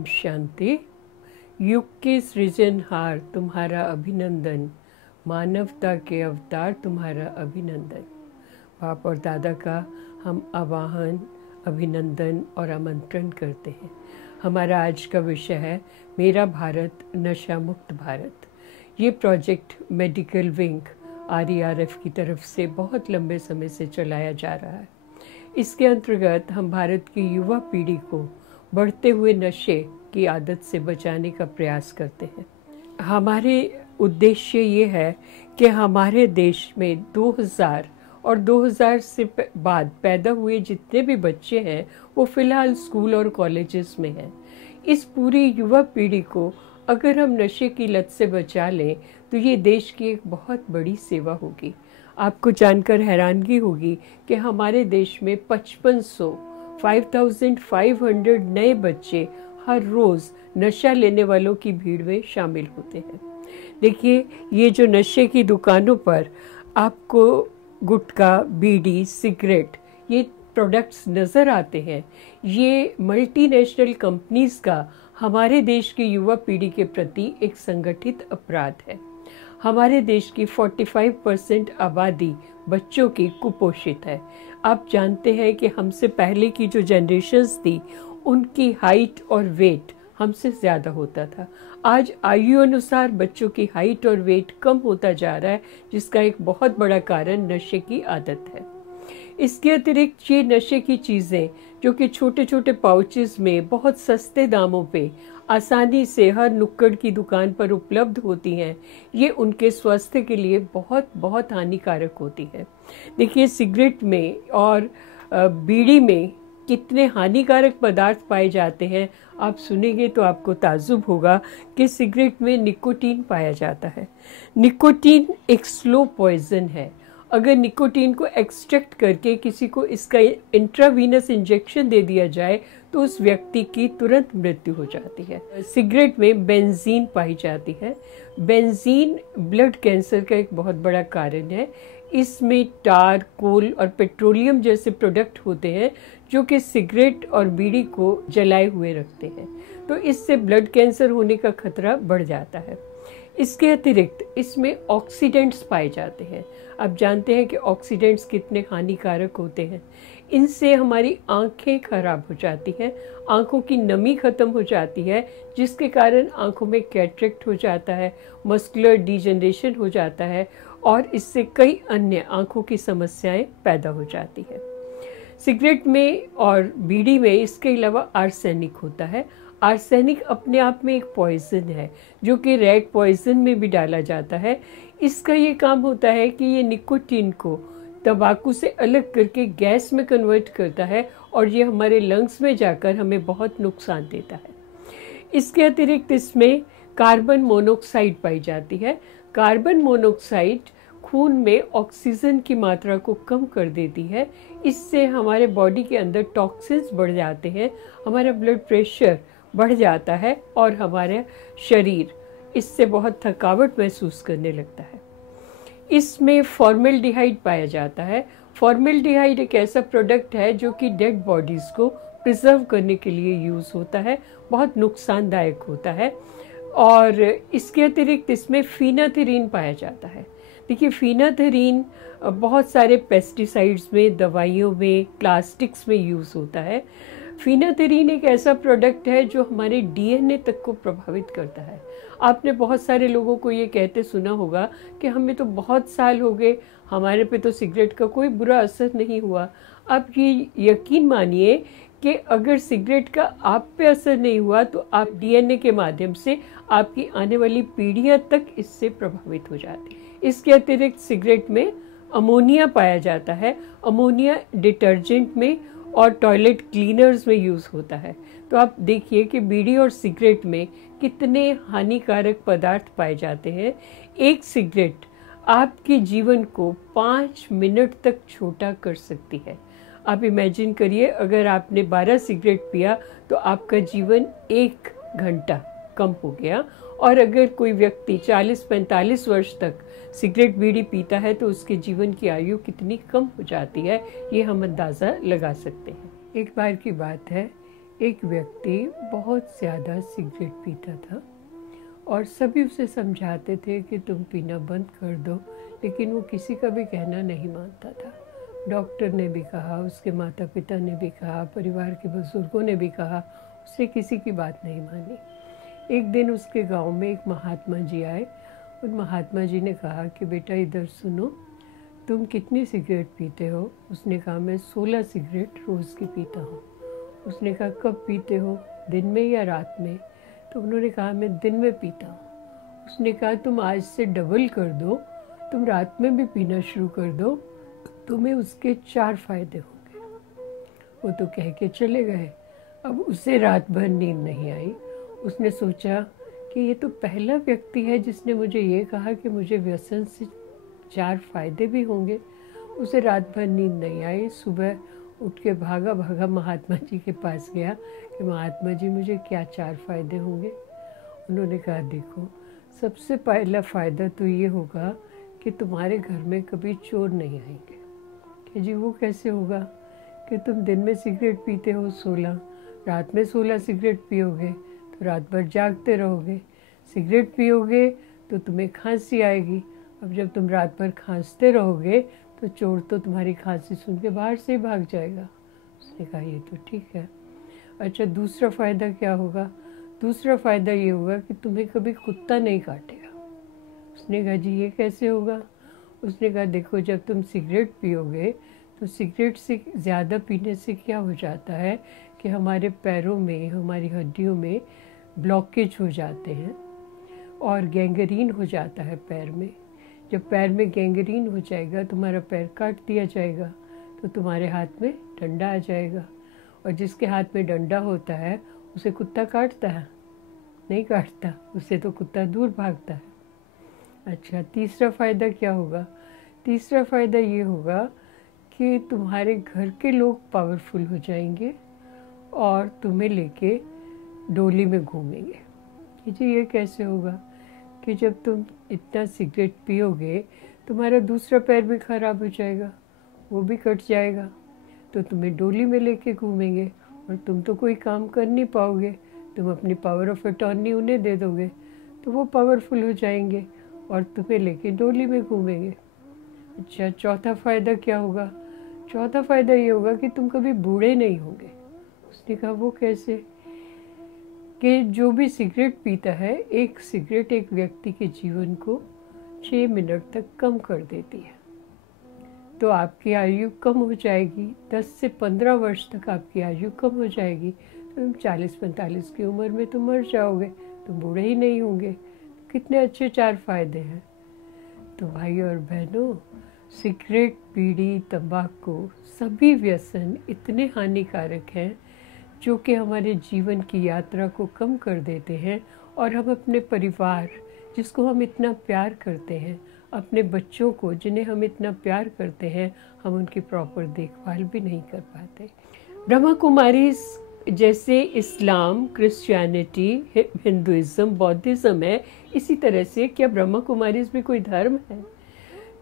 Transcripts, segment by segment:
ओम शांति। युग के सृजनहार तुम्हारा अभिनंदन, मानवता के अवतार तुम्हारा अभिनंदन। बाप और दादा का हम आवाहन, अभिनंदन और आमंत्रण करते हैं। हमारा आज का विषय है मेरा भारत नशा मुक्त भारत। ये प्रोजेक्ट मेडिकल विंग RERF की तरफ से बहुत लंबे समय से चलाया जा रहा है। इसके अंतर्गत हम भारत की युवा पीढ़ी को बढ़ते हुए नशे की आदत से बचाने का प्रयास करते हैं। हमारे उद्देश्य ये है कि हमारे देश में 2000 और 2000 से बाद पैदा हुए जितने भी बच्चे हैं वो फिलहाल स्कूल और कॉलेजेस में हैं। इस पूरी युवा पीढ़ी को अगर हम नशे की लत से बचा लें तो ये देश की एक बहुत बड़ी सेवा होगी। आपको जानकर हैरानगी होगी कि हमारे देश में 5500 नए बच्चे हर रोज़ नशा लेने वालों की भीड़ में शामिल होते हैं। देखिए, ये जो नशे की दुकानों पर आपको गुटखा, बीड़ी, सिगरेट ये प्रोडक्ट्स नज़र आते हैं, ये मल्टीनेशनल कंपनीज का हमारे देश की युवा पीढ़ी के प्रति एक संगठित अपराध है। हमारे देश की 45% आबादी बच्चों की कुपोषित है। आप जानते हैं कि हमसे पहले की जो जनरेशन्स थी उनकी हाइट और वेट हमसे ज़्यादा होता था। आज आयु अनुसार बच्चों की हाइट और वेट कम होता जा रहा है, जिसका एक बहुत बड़ा कारण नशे की आदत है। इसके अतिरिक्त ये नशे की चीज़ें जो कि छोटे छोटे पाउचेस में बहुत सस्ते दामों पे आसानी से हर नुक्कड़ की दुकान पर उपलब्ध होती हैं, ये उनके स्वास्थ्य के लिए बहुत बहुत हानिकारक होती है। देखिए, सिगरेट में और बीड़ी में कितने हानिकारक पदार्थ पाए जाते हैं। आप सुनेंगे तो आपको ताज्जुब होगा कि सिगरेट में निकोटीन पाया जाता है। निकोटीन एक स्लो पॉइजन है। अगर निकोटीन को एक्सट्रैक्ट करके किसी को इसका इंट्रावीनस इंजेक्शन दे दिया जाए तो उस व्यक्ति की तुरंत मृत्यु हो जाती है। सिगरेट में बेंजीन पाई जाती है। बेंजीन ब्लड कैंसर का एक बहुत बड़ा कारण है। इसमें टार, कोल और पेट्रोलियम जैसे प्रोडक्ट होते हैं जो कि सिगरेट और बीड़ी को जलाए हुए रखते हैं, तो इससे ब्लड कैंसर होने का खतरा बढ़ जाता है। इसके अतिरिक्त इसमें ऑक्सीडेंट्स पाए जाते हैं। आप जानते हैं कि ऑक्सीडेंट्स कितने हानिकारक होते हैं। इनसे हमारी आंखें खराब हो जाती हैं, आंखों की नमी खत्म हो जाती है, जिसके कारण आंखों में कैटरेक्ट हो जाता है, मस्कुलर डिजेनरेशन हो जाता है और इससे कई अन्य आंखों की समस्याएं पैदा हो जाती है। सिगरेट में और बीड़ी में इसके अलावा आर्सेनिक होता है। आर्सेनिक अपने आप में एक पॉइजन है जो कि रेड पॉइजन में भी डाला जाता है। इसका ये काम होता है कि ये निकोटीन को तंबाकू से अलग करके गैस में कन्वर्ट करता है और ये हमारे लंग्स में जाकर हमें बहुत नुकसान देता है। इसके अतिरिक्त इसमें कार्बन मोनोऑक्साइड पाई जाती है। कार्बन मोनोऑक्साइड खून में ऑक्सीजन की मात्रा को कम कर देती है। इससे हमारे बॉडी के अंदर टॉक्सिन्स बढ़ जाते हैं, हमारा ब्लड प्रेशर बढ़ जाता है और हमारा शरीर इससे बहुत थकावट महसूस करने लगता है। इसमें फॉर्मेल्डिहाइड पाया जाता है। फॉर्मेल्डिहाइड एक ऐसा प्रोडक्ट है जो कि डेड बॉडीज़ को प्रिजर्व करने के लिए यूज़ होता है, बहुत नुकसानदायक होता है। और इसके अतिरिक्त इसमें फिनाथेरीन पाया जाता है। देखिए, फिनाथेरीन बहुत सारे पेस्टिसाइड्स में, दवाइयों में, प्लास्टिक्स में यूज़ होता है। फिनाथेरीन एक ऐसा प्रोडक्ट है जो हमारे DNA तक को प्रभावित करता है। आपने बहुत सारे लोगों को ये कहते सुना होगा कि हमें तो बहुत साल हो गए, हमारे पे तो सिगरेट का कोई बुरा असर नहीं हुआ। आप ये यकीन मानिए कि अगर सिगरेट का आप पे असर नहीं हुआ तो आप DNA के माध्यम से आपकी आने वाली पीढ़ियां तक इससे प्रभावित हो जाती है। इसके अतिरिक्त सिगरेट में अमोनिया पाया जाता है। अमोनिया डिटर्जेंट में और टॉयलेट क्लीनर्स में यूज़ होता है। तो आप देखिए कि बीड़ी और सिगरेट में कितने हानिकारक पदार्थ पाए जाते हैं। एक सिगरेट आपके जीवन को 5 मिनट तक छोटा कर सकती है। आप इमेजिन करिए, अगर आपने 12 सिगरेट पिया तो आपका जीवन 1 घंटा कम हो गया, और अगर कोई व्यक्ति 40-45 वर्ष तक सिगरेट बीड़ी पीता है तो उसके जीवन की आयु कितनी कम हो जाती है, ये हम अंदाज़ा लगा सकते हैं। एक बार की बात है एक व्यक्ति बहुत ज़्यादा सिगरेट पीता था और सभी उसे समझाते थे कि तुम पीना बंद कर दो, लेकिन वो किसी का भी कहना नहीं मानता था। डॉक्टर ने भी कहा, उसके माता पिता ने भी कहा, परिवार के बुजुर्गों ने भी कहा, उसने किसी की बात नहीं मानी। एक दिन उसके गांव में एक महात्मा जी आए। उन महात्मा जी ने कहा कि बेटा इधर सुनो, तुम कितनी सिगरेट पीते हो? उसने कहा मैं 16 सिगरेट रोज़ की पीता हूँ। उसने कहा कब पीते हो, दिन में या रात में? तो उन्होंने कहा मैं दिन में पीता हूँ। उसने कहा तुम आज से डबल कर दो, तुम रात में भी पीना शुरू कर दो, तुम्हें उसके 4 फायदे होंगे। वो तो कह के चले गए। अब उसे रात भर नींद नहीं आई। उसने सोचा कि ये तो पहला व्यक्ति है जिसने मुझे ये कहा कि मुझे व्यसन से 4 फायदे भी होंगे। उसे रात भर नींद नहीं आई। सुबह उठ के भागा भागा महात्मा जी के पास गया कि महात्मा जी मुझे क्या 4 फायदे होंगे? उन्होंने कहा देखो, सबसे पहला फ़ायदा तो ये होगा कि तुम्हारे घर में कभी चोर नहीं आएंगे। कि जी वो कैसे होगा? कि तुम दिन में सिगरेट पीते हो 16, रात में 16 सिगरेट पियोगे तो रात भर जागते रहोगे। सिगरेट पियोगे तो तुम्हें खांसी आएगी। अब जब तुम रात भर खांसते रहोगे तो चोर तो तुम्हारी खांसी सुन के बाहर से ही भाग जाएगा। उसने कहा ये तो ठीक है। अच्छा, दूसरा फ़ायदा क्या होगा? दूसरा फ़ायदा ये होगा कि तुम्हें कभी कुत्ता नहीं काटेगा। उसने कहा जी ये कैसे होगा? उसने कहा देखो, जब तुम सिगरेट पियोगे तो सिगरेट से ज़्यादा पीने से क्या हो जाता है कि हमारे पैरों में, हमारी हड्डियों में ब्लॉकेज हो जाते हैं और गैंग्रीन हो जाता है पैर में। जब पैर में गैंग्रीन हो जाएगा, तुम्हारा पैर काट दिया जाएगा तो तुम्हारे हाथ में डंडा आ जाएगा। और जिसके हाथ में डंडा होता है उसे कुत्ता काटता है? नहीं काटता, उससे तो कुत्ता दूर भागता है। अच्छा, तीसरा फ़ायदा क्या होगा? तीसरा फ़ायदा ये होगा कि तुम्हारे घर के लोग पावरफुल हो जाएंगे और तुम्हें लेके डोली में घूमेंगे। कि जी ये कैसे होगा? कि जब तुम इतना सिगरेट पियोगे तुम्हारा दूसरा पैर भी खराब हो जाएगा, वो भी कट जाएगा, तो तुम्हें डोली में लेके घूमेंगे और तुम तो कोई काम कर नहीं पाओगे। तुम अपनी पावर ऑफ अटॉर्नी उन्हें दे दोगे तो वो पावरफुल हो जाएंगे और तुम्हें लेके डोली में घूमेंगे। अच्छा, चौथा फ़ायदा क्या होगा? चौथा फ़ायदा ये होगा कि तुम कभी बूढ़े नहीं होगे। उसने कहा वो कैसे? कि जो भी सिगरेट पीता है, एक सिगरेट एक व्यक्ति के जीवन को 6 मिनट तक कम कर देती है। तो आपकी आयु कम हो जाएगी, 10 से 15 वर्ष तक आपकी आयु कम हो जाएगी। तो तुम 40-45 की उम्र में तुम मर जाओगे, तुम बूढ़े ही नहीं होंगे। कितने अच्छे 4 फायदे हैं। तो भाई और बहनों, सिगरेट, बीड़ी, तंबाकू सभी व्यसन इतने हानिकारक हैं जो कि हमारे जीवन की यात्रा को कम कर देते हैं और हम अपने परिवार, जिसको हम इतना प्यार करते हैं, अपने बच्चों को जिन्हें हम इतना प्यार करते हैं, हम उनकी प्रॉपर देखभाल भी नहीं कर पाते। ब्रह्मा कुमारी जैसे इस्लाम, क्रिश्चियनिटी, हिंदुइज्म, बौद्धिज्म है, इसी तरह से क्या ब्रह्मा कुमारीज भी कोई धर्म है?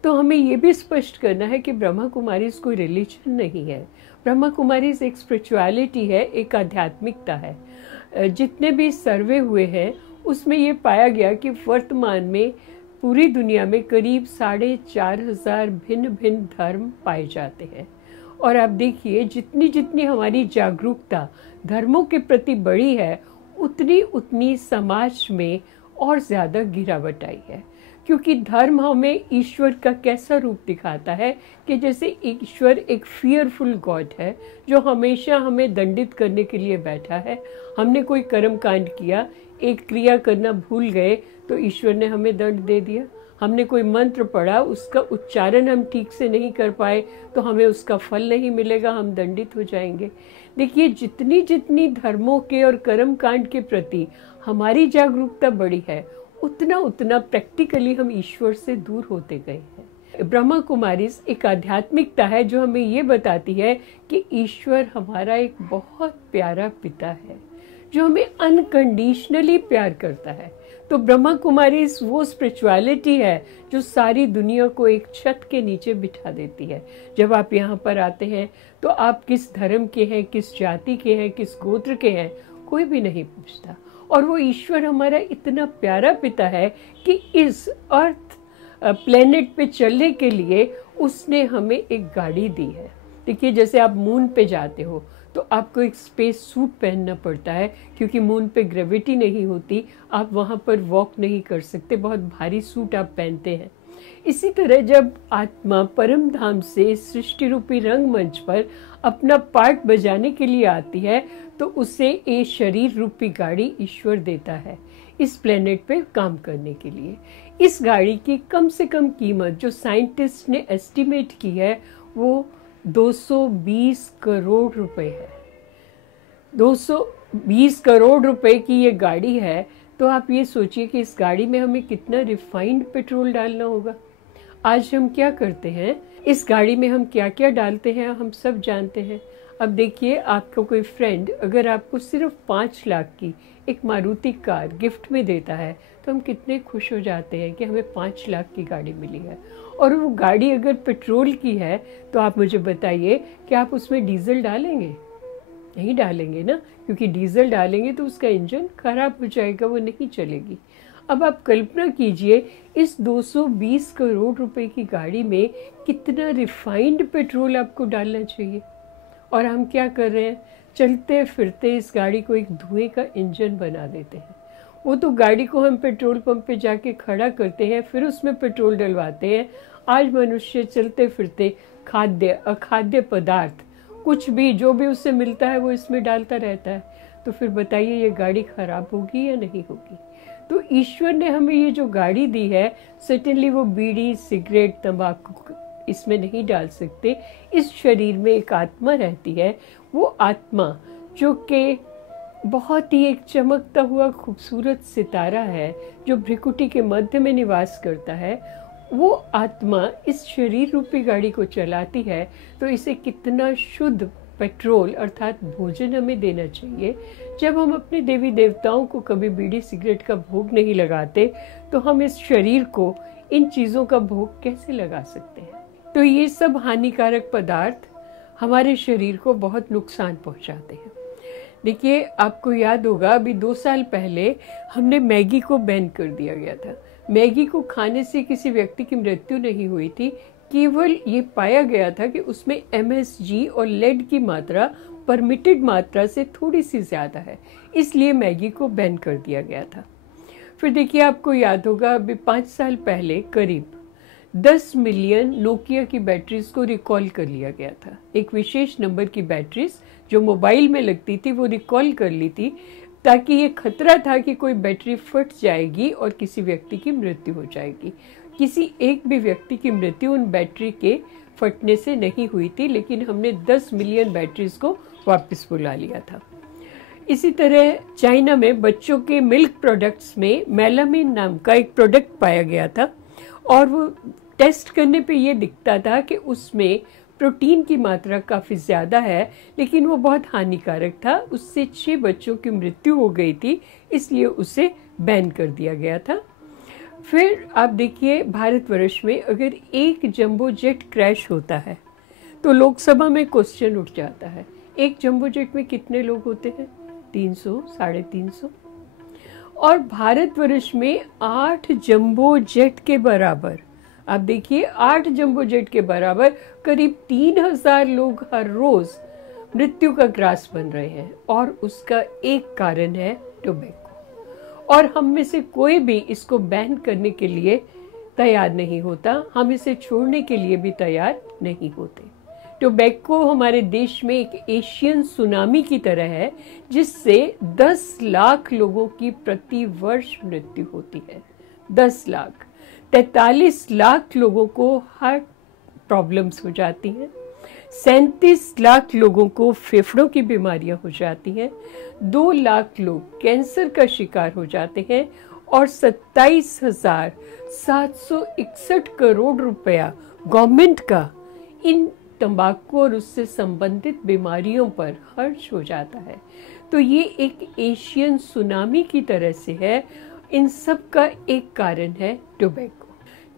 तो हमें ये भी स्पष्ट करना है कि ब्रह्मा कुमारीज कोई रिलीजन नहीं है। ब्रह्मा कुमारीज एक स्पिरिचुअलिटी है, एक आध्यात्मिकता है। जितने भी सर्वे हुए हैं उसमें ये पाया गया कि वर्तमान में पूरी दुनिया में करीब 4,500 भिन्न भिन्न धर्म पाए जाते हैं। और आप देखिए, जितनी जितनी हमारी जागरूकता धर्मों के प्रति बढ़ी है, उतनी उतनी समाज में और ज़्यादा गिरावट आई है। क्योंकि धर्म हमें ईश्वर का कैसा रूप दिखाता है कि जैसे ईश्वर एक फियरफुल गॉड है जो हमेशा हमें दंडित करने के लिए बैठा है। हमने कोई कर्म कांड किया, एक क्रिया करना भूल गए तो ईश्वर ने हमें दंड दे दिया। हमने कोई मंत्र पढ़ा, उसका उच्चारण हम ठीक से नहीं कर पाए तो हमें उसका फल नहीं मिलेगा, हम दंडित हो जाएंगे। देखिए, जितनी जितनी धर्मों के और कर्म कांड के प्रति हमारी जागरूकता बढ़ी है, उतना उतना प्रैक्टिकली हम ईश्वर से दूर होते गए हैं। ब्रह्मा कुमारीज एक आध्यात्मिकता है जो हमें ये बताती है कि ईश्वर हमारा एक बहुत प्यारा पिता है जो हमें अनकंडीशनली प्यार करता है। तो ब्रह्मा कुमारी वो स्पिरिचुअलिटी है जो सारी दुनिया को एक छत के नीचे बिठा देती है। जब आप यहाँ पर आते हैं तो आप किस धर्म के हैं, किस जाति के हैं, किस गोत्र के हैं, कोई भी नहीं पूछता। और वो ईश्वर हमारा इतना प्यारा पिता है कि इस अर्थ प्लेनेट पे चलने के लिए उसने हमें एक गाड़ी दी है। देखिए, जैसे आप मून पे जाते हो तो आपको एक स्पेस सूट पहनना पड़ता है, क्योंकि मून पे ग्रेविटी नहीं होती, आप वहाँ पर वॉक नहीं कर सकते, बहुत भारी सूट आप पहनते हैं। इसी तरह जब आत्मा परम धाम से सृष्टि रूपी रंगमंच पर अपना पार्ट बजाने के लिए आती है तो उसे एक शरीर रूपी गाड़ी ईश्वर देता है इस प्लेनेट पे काम करने के लिए। इस गाड़ी की कम से कम कीमत जो साइंटिस्ट ने एस्टिमेट की है वो 220 करोड़ रुपए है। 220 करोड़ रुपए की ये गाड़ी है, तो आप ये सोचिए कि इस गाड़ी में हमें कितना रिफाइंड पेट्रोल डालना होगा। आज हम क्या करते हैं, इस गाड़ी में हम क्या क्या डालते हैं हम सब जानते हैं। अब देखिए, आपका कोई फ्रेंड अगर आपको सिर्फ 5 लाख की एक मारुति कार गिफ्ट में देता है तो हम कितने खुश हो जाते हैं कि हमें 5 लाख की गाड़ी मिली है। और वो गाड़ी अगर पेट्रोल की है तो आप मुझे बताइए कि आप उसमें डीजल डालेंगे? नहीं डालेंगे ना, क्योंकि डीजल डालेंगे तो उसका इंजन खराब हो जाएगा, वो नहीं चलेगी। अब आप कल्पना कीजिए इस 220 करोड़ रुपए की गाड़ी में कितना रिफाइंड पेट्रोल आपको डालना चाहिए। और हम क्या कर रहे हैं, चलते फिरते इस गाड़ी को एक धुएं का इंजन बना देते हैं। वो तो गाड़ी को हम पेट्रोल पंप पे जाके खड़ा करते हैं, फिर उसमें पेट्रोल डलवाते हैं। आज मनुष्य चलते फिरते खाद्य अखाद्य पदार्थ कुछ भी जो भी उससे मिलता है वो इसमें डालता रहता है। तो फिर बताइए ये गाड़ी खराब होगी या नहीं होगी? तो ईश्वर ने हमें ये जो गाड़ी दी है, सर्टेनली वो बीड़ी सिगरेट तंबाकू इसमें नहीं डाल सकते। इस शरीर में एक आत्मा रहती है, वो आत्मा जो कि बहुत ही एक चमकता हुआ खूबसूरत सितारा है जो भ्रिकुटी के मध्य में निवास करता है। वो आत्मा इस शरीर रूपी गाड़ी को चलाती है, तो इसे कितना शुद्ध पेट्रोल अर्थात भोजन हमें देना चाहिए। जब हम अपने देवी देवताओं को कभी बीड़ी सिगरेट का भोग नहीं लगाते तो हम इस शरीर को इन चीज़ों का भोग कैसे लगा सकते हैं? तो ये सब हानिकारक पदार्थ हमारे शरीर को बहुत नुकसान पहुंचाते हैं। देखिए, आपको याद होगा अभी 2 साल पहले हमने मैगी को बैन कर दिया गया था। मैगी को खाने से किसी व्यक्ति की मृत्यु नहीं हुई थी, केवल ये पाया गया था कि उसमें MSG और लेड की मात्रा परमिटेड मात्रा से थोड़ी सी ज़्यादा है, इसलिए मैगी को बैन कर दिया गया था। फिर देखिए, आपको याद होगा अभी 5 साल पहले करीब 10 मिलियन नोकिया की बैटरीज को रिकॉल कर लिया गया था। एक विशेष नंबर की बैटरीज जो मोबाइल में लगती थी वो रिकॉल कर ली थी, ताकि ये खतरा था कि कोई बैटरी फट जाएगी और किसी व्यक्ति की मृत्यु हो जाएगी। किसी एक भी व्यक्ति की मृत्यु उन बैटरी के फटने से नहीं हुई थी, लेकिन हमने 10 मिलियन बैटरीज को वापस बुला लिया था। इसी तरह चाइना में बच्चों के मिल्क प्रोडक्ट्स में मेलामिन नाम का एक प्रोडक्ट पाया गया था, और वो टेस्ट करने पे ये दिखता था कि उसमें प्रोटीन की मात्रा काफ़ी ज़्यादा है, लेकिन वो बहुत हानिकारक था। उससे 6 बच्चों की मृत्यु हो गई थी, इसलिए उसे बैन कर दिया गया था। फिर आप देखिए, भारतवर्ष में अगर एक जंबो जेट क्रैश होता है तो लोकसभा में क्वेश्चन उठ जाता है, एक जंबो जेट में कितने लोग होते हैं? 300, 350। और भारतवर्ष में 8 जंबो जेट के बराबर, आप देखिए 8 जंबो जेट के बराबर करीब 3000 लोग हर रोज मृत्यु का ग्रास बन रहे हैं। और उसका एक कारण है टोबैको। और हम में से कोई भी इसको बैन करने के लिए तैयार नहीं होता, हम इसे छोड़ने के लिए भी तैयार नहीं होते। टोबैको हमारे देश में एक एशियन सुनामी की तरह है, जिससे 10 लाख लोगों की प्रति वर्ष मृत्यु होती है। 10 लाख, 43 लाख लोगों को हार्ट प्रॉब्लम्स हो जाती हैं, 37 लाख लोगोगों को फेफड़ों की बीमारियां हो जाती हैं, 2 लाख लोग कैंसर का शिकार हो जाते हैं, और 27,761 करोड़ रुपया गवर्नमेंट का इन तंबाकू और उससे संबंधित बीमारियों पर खर्च हो जाता है। तो ये एक एशियन सुनामी की तरह से है। इन सब का एक कारण है टोबैको।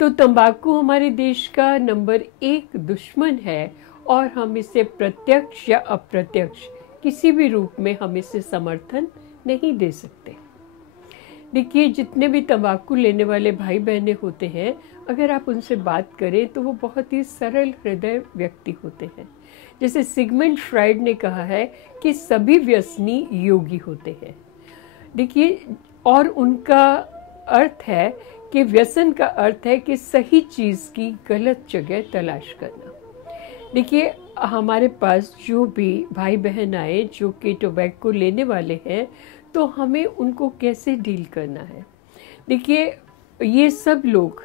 तो तंबाकू हमारे देश का नंबर 1 दुश्मन है और हम इसे प्रत्यक्ष या अप्रत्यक्ष किसी भी रूप में हम इसे समर्थन नहीं दे सकते। देखिए, जितने भी तंबाकू लेने वाले भाई बहनें होते हैं, अगर आप उनसे बात करें तो वो बहुत ही सरल हृदय व्यक्ति होते हैं। जैसे सिगमंड फ्राइड ने कहा है कि सभी व्यसनी योगी होते हैं। देखिए, और उनका अर्थ है कि व्यसन का अर्थ है कि सही चीज़ की गलत जगह तलाश करना। देखिए, हमारे पास जो भी भाई बहन आए जो कि टोबैको लेने वाले हैं, तो हमें उनको कैसे डील करना है। देखिए, ये सब लोग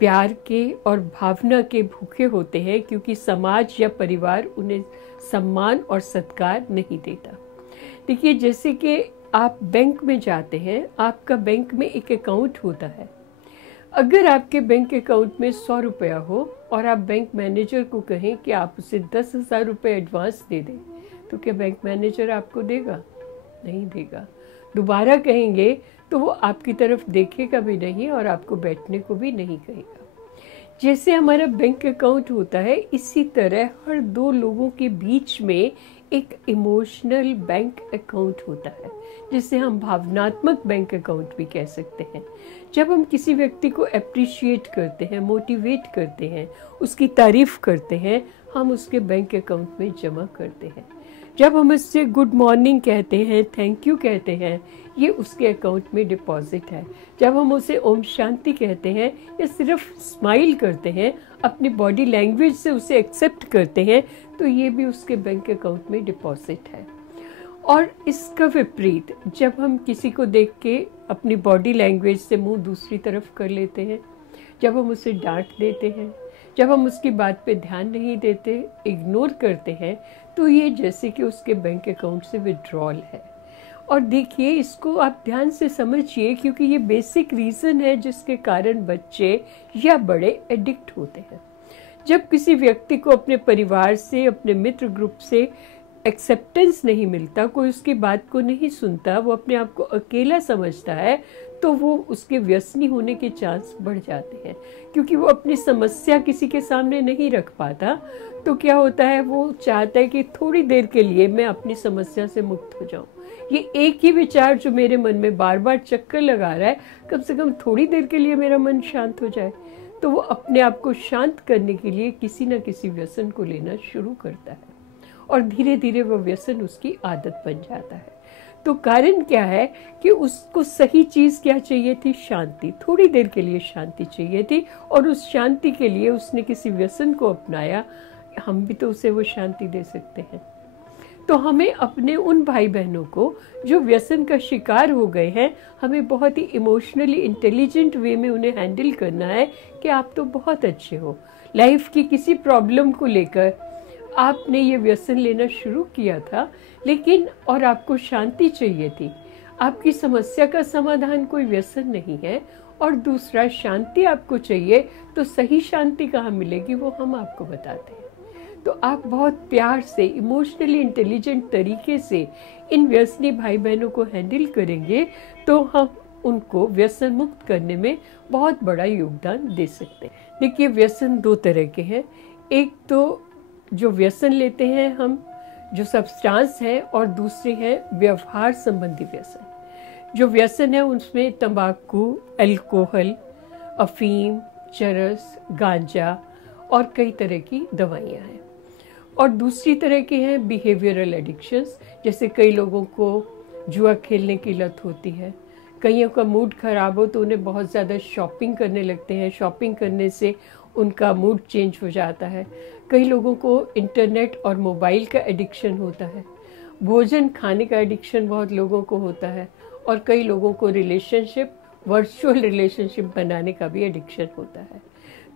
प्यार के और भावना के भूखे होते हैं, क्योंकि समाज या परिवार उन्हें सम्मान और सत्कार नहीं देता। देखिए, जैसे कि आप बैंक में जाते हैं, आपका बैंक में एक अकाउंट होता है। अगर आपके बैंक अकाउंट में 100 रुपया हो और आप बैंक मैनेजर को कहें कि आप उसे 10,000 रुपये एडवांस दे दें, तो क्या बैंक मैनेजर आपको देगा? नहीं देगा। दोबारा कहेंगे तो वो आपकी तरफ देखेगा भी नहीं और आपको बैठने को भी नहीं कहेगा। जैसे हमारा बैंक अकाउंट होता है, इसी तरह हर 2 लोगों के बीच में एक इमोशनल बैंक अकाउंट होता है, जिसे हम भावनात्मक बैंक अकाउंट भी कह सकते हैं। जब हम किसी व्यक्ति को अप्रिशिएट करते हैं, मोटिवेट करते हैं, उसकी तारीफ करते हैं, हम उसके बैंक अकाउंट में जमा करते हैं। जब हम उससे गुड मॉर्निंग कहते हैं, थैंक यू कहते हैं, ये उसके अकाउंट में डिपॉजिट है। जब हम उसे ओम शांति कहते हैं या सिर्फ स्माइल करते हैं, अपनी बॉडी लैंग्वेज से उसे एक्सेप्ट करते हैं, तो ये भी उसके बैंक अकाउंट में डिपॉजिट है। और इसका विपरीत, जब हम किसी को देख के अपनी बॉडी लैंग्वेज से मुंह दूसरी तरफ कर लेते हैं, जब हम उसे डांट देते हैं, जब हम उसकी बात पे ध्यान नहीं देते, इग्नोर करते हैं, तो ये जैसे कि उसके बैंक अकाउंट से विड्रॉल है। और देखिए, इसको आप ध्यान से समझिए, क्योंकि ये बेसिक रीज़न है जिसके कारण बच्चे या बड़े एडिक्ट होते हैं। जब किसी व्यक्ति को अपने परिवार से, अपने मित्र ग्रुप से एक्सेप्टेंस नहीं मिलता, कोई उसकी बात को नहीं सुनता, वो अपने आप को अकेला समझता है, तो वो उसके व्यसनी होने के चांस बढ़ जाते हैं। क्योंकि वो अपनी समस्या किसी के सामने नहीं रख पाता, तो क्या होता है, वो चाहता है कि थोड़ी देर के लिए मैं अपनी समस्या से मुक्त हो जाऊं। ये एक ही विचार जो मेरे मन में बार बार चक्कर लगा रहा है, कम से कम थोड़ी देर के लिए मेरा मन शांत हो जाए, तो वो अपने आप को शांत करने के लिए किसी न किसी व्यसन को लेना शुरू करता है और धीरे धीरे वो व्यसन उसकी आदत बन जाता है। तो कारण क्या है कि उसको सही चीज़ क्या चाहिए थी? शांति। थोड़ी देर के लिए शांति चाहिए थी और उस शांति के लिए उसने किसी व्यसन को अपनाया। हम भी तो उसे वो शांति दे सकते हैं। तो हमें अपने उन भाई बहनों को जो व्यसन का शिकार हो गए हैं, हमें बहुत ही इमोशनली इंटेलिजेंट वे में उन्हें हैंडल करना है कि आप तो बहुत अच्छे हो। लाइफ की किसी प्रॉब्लम को लेकर आपने ये व्यसन लेना शुरू किया था, लेकिन और आपको शांति चाहिए थी। आपकी समस्या का समाधान कोई व्यसन नहीं है। और दूसरा, शांति आपको चाहिए, तो सही शांति कहाँ मिलेगी वो हम आपको बताते हैं। तो आप बहुत प्यार से, इमोशनली इंटेलिजेंट तरीके से इन व्यसनी भाई बहनों को हैंडल करेंगे, तो हम उनको व्यसन मुक्त करने में बहुत बड़ा योगदान दे सकते हैं। देखिए, व्यसन 2 तरह के हैं। एक तो जो व्यसन लेते हैं हम, जो सब्सटेंस है, और दूसरे हैं व्यवहार संबंधी व्यसन। जो व्यसन है उसमें तंबाकू, अल्कोहल, अफीम, चरस, गांजा और कई तरह की दवाइयाँ हैं। और दूसरी तरह के हैं बिहेवियरल एडिक्शंस, जैसे कई लोगों को जुआ खेलने की लत होती है, कईयों का मूड खराब हो तो उन्हें बहुत ज़्यादा शॉपिंग करने लगते हैं, शॉपिंग करने से उनका मूड चेंज हो जाता है। कई लोगों को इंटरनेट और मोबाइल का एडिक्शन होता है, भोजन खाने का एडिक्शन बहुत लोगों को होता है, और कई लोगों को रिलेशनशिप, वर्चुअल रिलेशनशिप बनाने का भी एडिक्शन होता है।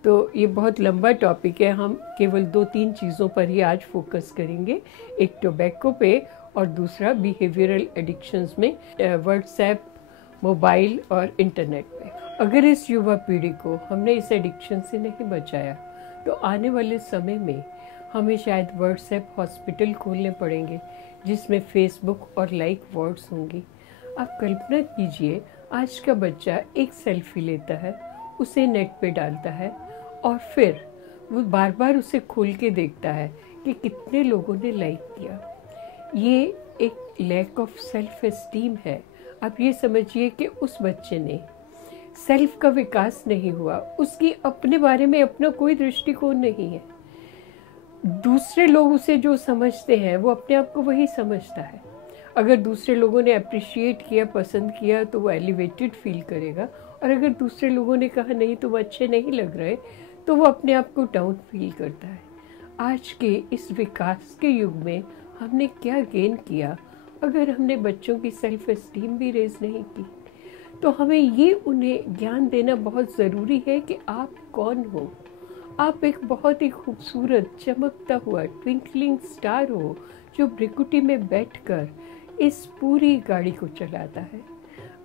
तो ये बहुत लंबा टॉपिक है, हम केवल 2-3 चीज़ों पर ही आज फोकस करेंगे, एक टोबैको पे और दूसरा बिहेवियरल एडिक्शंस में व्हाट्सएप, मोबाइल और इंटरनेट पे। अगर इस युवा पीढ़ी को हमने इस एडिक्शन से नहीं बचाया, तो आने वाले समय में हमें शायद व्हाट्सएप हॉस्पिटल खोलने पड़ेंगे, जिसमें फेसबुक और लाइक वर्ड्स होंगी। आप कल्पना कीजिए, आज का बच्चा एक सेल्फी लेता है, उसे नेट पे डालता है और फिर वो बार बार उसे खोल के देखता है कि कितने लोगों ने लाइक किया। ये एक लैक ऑफ सेल्फ एस्टीम है। आप ये समझिए कि उस बच्चे ने सेल्फ का विकास नहीं हुआ, उसकी अपने बारे में अपना कोई दृष्टिकोण नहीं है। दूसरे लोग उसे जो समझते हैं वो अपने आप को वही समझता है। अगर दूसरे लोगों ने अप्रिशिएट किया, पसंद किया, तो वो एलिवेटेड फील करेगा, और अगर दूसरे लोगों ने कहा नहीं तुम अच्छे नहीं लग रहे, तो वो अपने आप को डाउन फील करता है। आज के इस विकास के युग में हमने क्या गेन किया अगर हमने बच्चों की सेल्फ एस्टीम भी रेज नहीं की? तो हमें ये उन्हें ज्ञान देना बहुत ज़रूरी है कि आप कौन हो। आप एक बहुत ही खूबसूरत चमकता हुआ ट्विंकलिंग स्टार हो जो भ्रिकुटी में बैठकर इस पूरी गाड़ी को चलाता है।